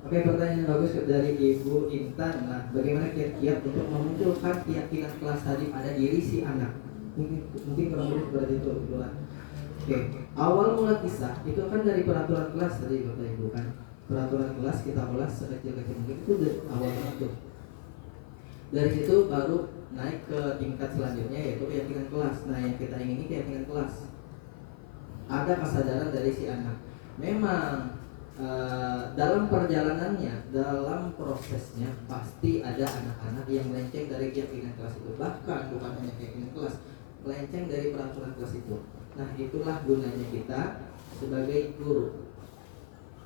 Oke, pertanyaan bagus dari Ibu Intan. Nah, bagaimana kiat-kiat untuk memunculkan keyakinan kelas tadi pada diri si anak? Mungkin kurang lebih seperti itu. Oke, awal mula kisah itu kan dari peraturan kelas tadi Bapak Ibu kan. Peraturan kelas kita ulas sekecil-kecil mungkin itu awalnya itu. Dari situ baru naik ke tingkat selanjutnya yaitu keyakinan kelas. Nah, yang kita ingini keyakinan kelas. Ada kesadaran dari si anak. Memang dalam perjalanannya, dalam prosesnya pasti ada anak-anak yang melenceng dari keyakinan kelas itu. Bahkan bukan hanya keyakinan kelas, melenceng dari peraturan kelas itu. Nah, itulah gunanya kita sebagai guru.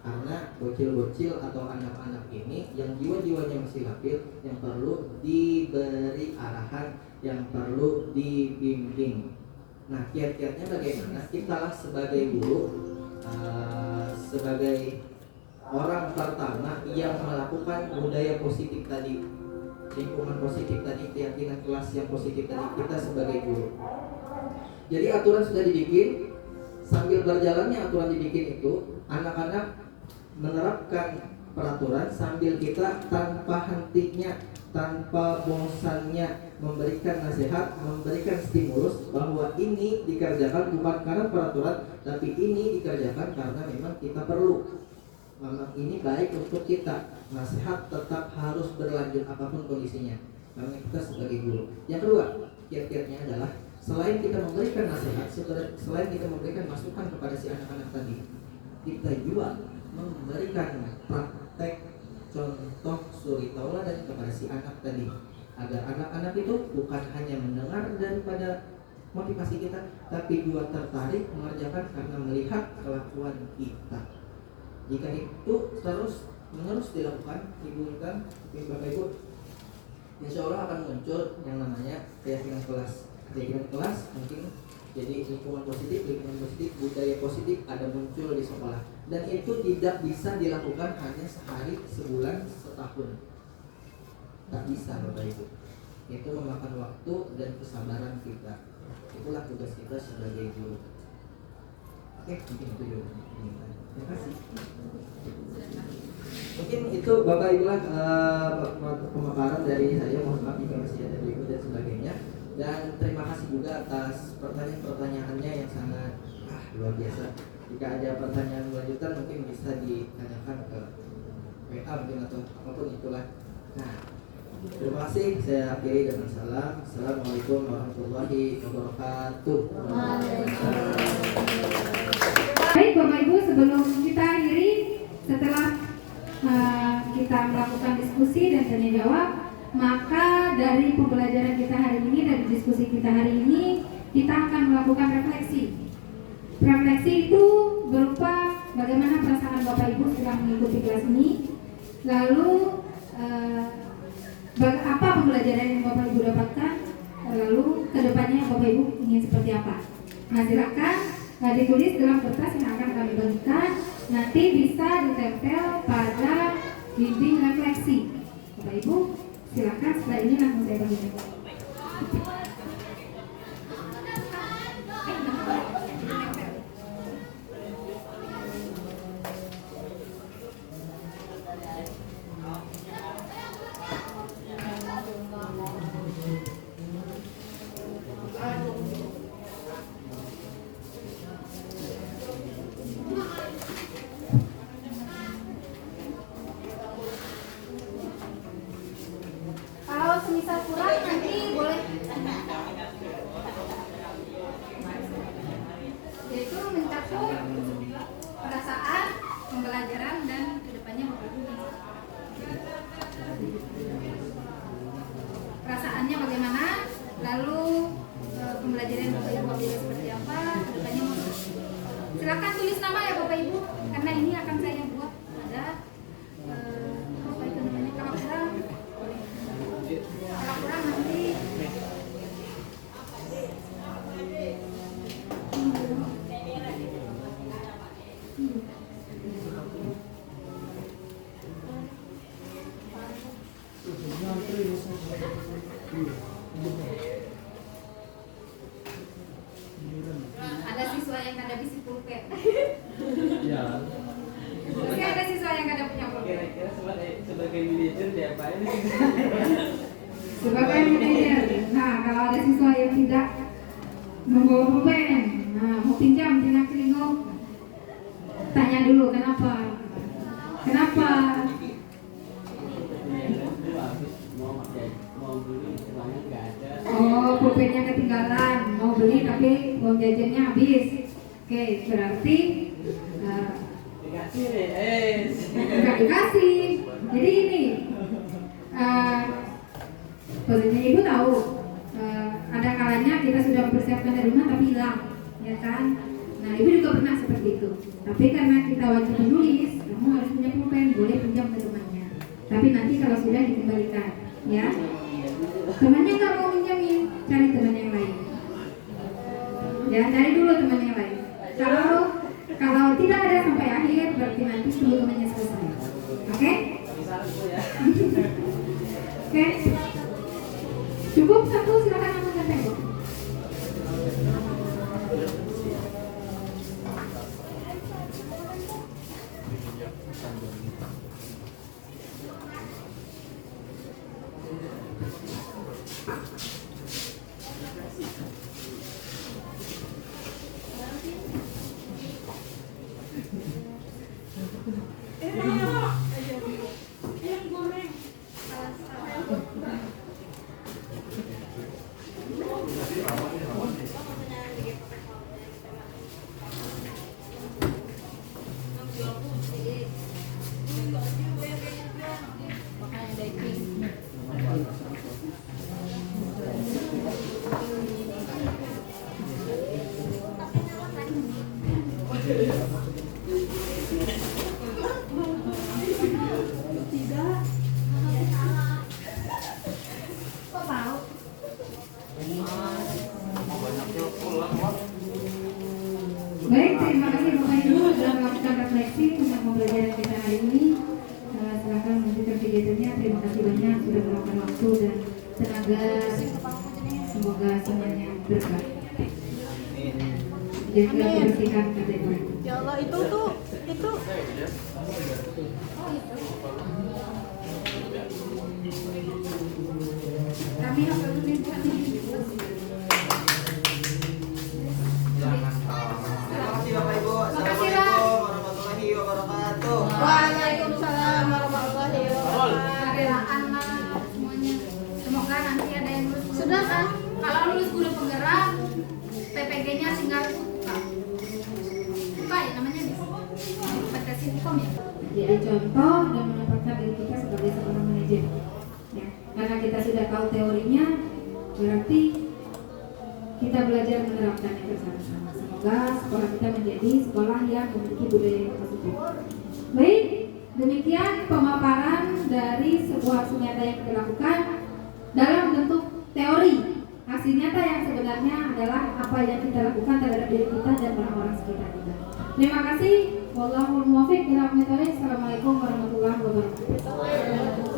karena bocil-bocil atau anak-anak ini yang jiwa-jiwanya masih labil, yang perlu diberi arahan, yang perlu dibimbing. Nah, kiat-kiatnya bagaimana? Kitalah sebagai guru, sebagai orang pertama yang melakukan budaya positif tadi, lingkungan positif tadi, keyakinan kelas yang positif tadi, kita sebagai guru. Jadi aturan sudah dibikin, sambil berjalannya aturan dibikin itu, anak-anak menerapkan peraturan sambil kita tanpa hentinya, tanpa bosannya memberikan nasihat, memberikan stimulus bahwa ini dikerjakan bukan karena peraturan, tapi ini dikerjakan karena memang kita perlu. Memang ini baik untuk kita. Nasihat tetap harus berlanjut apapun kondisinya, karena kita sebagai guru. Yang kedua, kiat-kiatnya adalah selain kita memberikan nasihat, selain kita memberikan masukan kepada si anak-anak tadi, kita juga memberikan praktek contoh suri tauladan kepada si anak tadi, agar anak-anak itu bukan hanya mendengar daripada motivasi kita, tapi juga tertarik mengerjakan karena melihat kelakuan kita. Jika itu terus menerus dilakukan, Bapak Ibu, insya Allah akan muncul yang namanya keyakinan kelas. Keyakinan kelas mungkin jadi lingkungan positif, budaya positif ada muncul di sekolah. Dan itu tidak bisa dilakukan hanya sehari, sebulan, setahun. Tak bisa, Bapak Ibu. Itu memakan waktu dan kesabaran kita. Itulah tugas kita sebagai guru. Oke, mungkin itu jawabannya. Terima kasih. Mungkin itu Bapak Ibu lah pemaparan dari saya. Mohon maaf jika masih ada berikut dan sebagainya. Dan terima kasih juga atas pertanyaan-pertanyaannya yang sangat luar biasa. Jika ada pertanyaan lanjutan mungkin bisa ditanyakan ke WA mungkin atau apapun itulah. Nah, terima kasih. Saya akhiri dengan salam. Assalamualaikum warahmatullahi wabarakatuh. Baik Bapak Ibu, sebelum kita akhiri, setelah kita melakukan diskusi dan tanya jawab, maka dari pembelajaran kita hari ini, dari diskusi kita hari ini, kita akan melakukan refleksi. Refleksi itu berupa bagaimana perasaan Bapak Ibu sedang mengikuti kelas ini, lalu apa pembelajaran yang Bapak Ibu dapatkan, lalu kedepannya Bapak Ibu ingin seperti apa. Nah, silakan ditulis dalam kertas yang akan kami bagikan, nanti bisa ditempel pada dinding refleksi. Bapak Ibu, silakan setelah ini langsung saya bagikan. Kalau semisal kurang nanti boleh, yaitu mencakup perasaan, pembelajaran dan kedepannya Bapak Ibu. Perasaannya bagaimana, lalu pembelajaran Bapak Ibu ambil seperti apa, kedepannya silakan tulis nama ya Bapak Ibu, karena ini akan saya buat ada apa itu namanya, kalau kurang nanti ada siswa yang ada di si pulpen. Ya. Masih ada siswa yang ada punya pulpen. Kira-kira sebagai manajer diapain? Sebagai manajer. Nah, kalau ada siswa yang tidak membawa pulpen, nah mau pinjam dengan celingok, tanya dulu kenapa. Mau beli uangnya nggak ada. Oh, pulpennya ketinggalan, mau beli tapi uang jajannya habis. Oke, berarti Dikasih nih, nggak dikasih. Jadi ini posisinya Ibu tahu ada kalanya kita sudah mempersiapkan dari rumah tapi hilang, ya kan? Nah, Ibu juga pernah seperti itu. Tapi karena kita wajib menulis, kamu harus punya pulpen, boleh pinjam ke temannya. Tapi nanti kalau sudah dikembalikan, ya. Temannya nggak mau pinjamin, cari teman yang lain. Ya, cari dulu teman yang lain. Kalau tidak ada sampai akhir, berarti nanti dulu temannya selesai. Oke? Oke? Cukup satu, silakan angkat tembok. Baik, terima kasih Bapak Ibu sudah melakukan refleksi tentang pembelajaran kita hari ini. Silakan melanjutkan kegiatannya. Terima kasih banyak sudah meluangkan waktu dan tenaga. Semoga semuanya berkah. Jaga kebersihan KTP. Ya Allah, itu. Kami akan menunjukkan ini. Bapak Ibu, assalamualaikum warahmatullahi wabarakatuh. Waalaikumsalam warahmatullahi wabarakatuh. Adalah anak semuanya. Semoga nanti ada yang lulus. Sudah kan? Kalau lulus guru penggerak, PPG-nya tinggal buka ya namanya nih. PT Sinkom ya. Jadi contoh dan menempatkan diri kita sebagai seorang manajer. Ya, karena kita sudah tahu teorinya, berarti kita belajar menerapkannya bersama-sama. Semoga sekolah kita menjadi sekolah yang memiliki budaya yang positif. Baik, demikian pemaparan dari sebuah aksi nyata yang kita lakukan dalam bentuk teori. Aksi nyata yang sebenarnya adalah apa yang kita lakukan terhadap diri kita dan orang-orang sekitar kita. Terima kasih. Wallahul muwaffiq ila aqwamit thoriq. Assalamualaikum warahmatullahi wabarakatuh.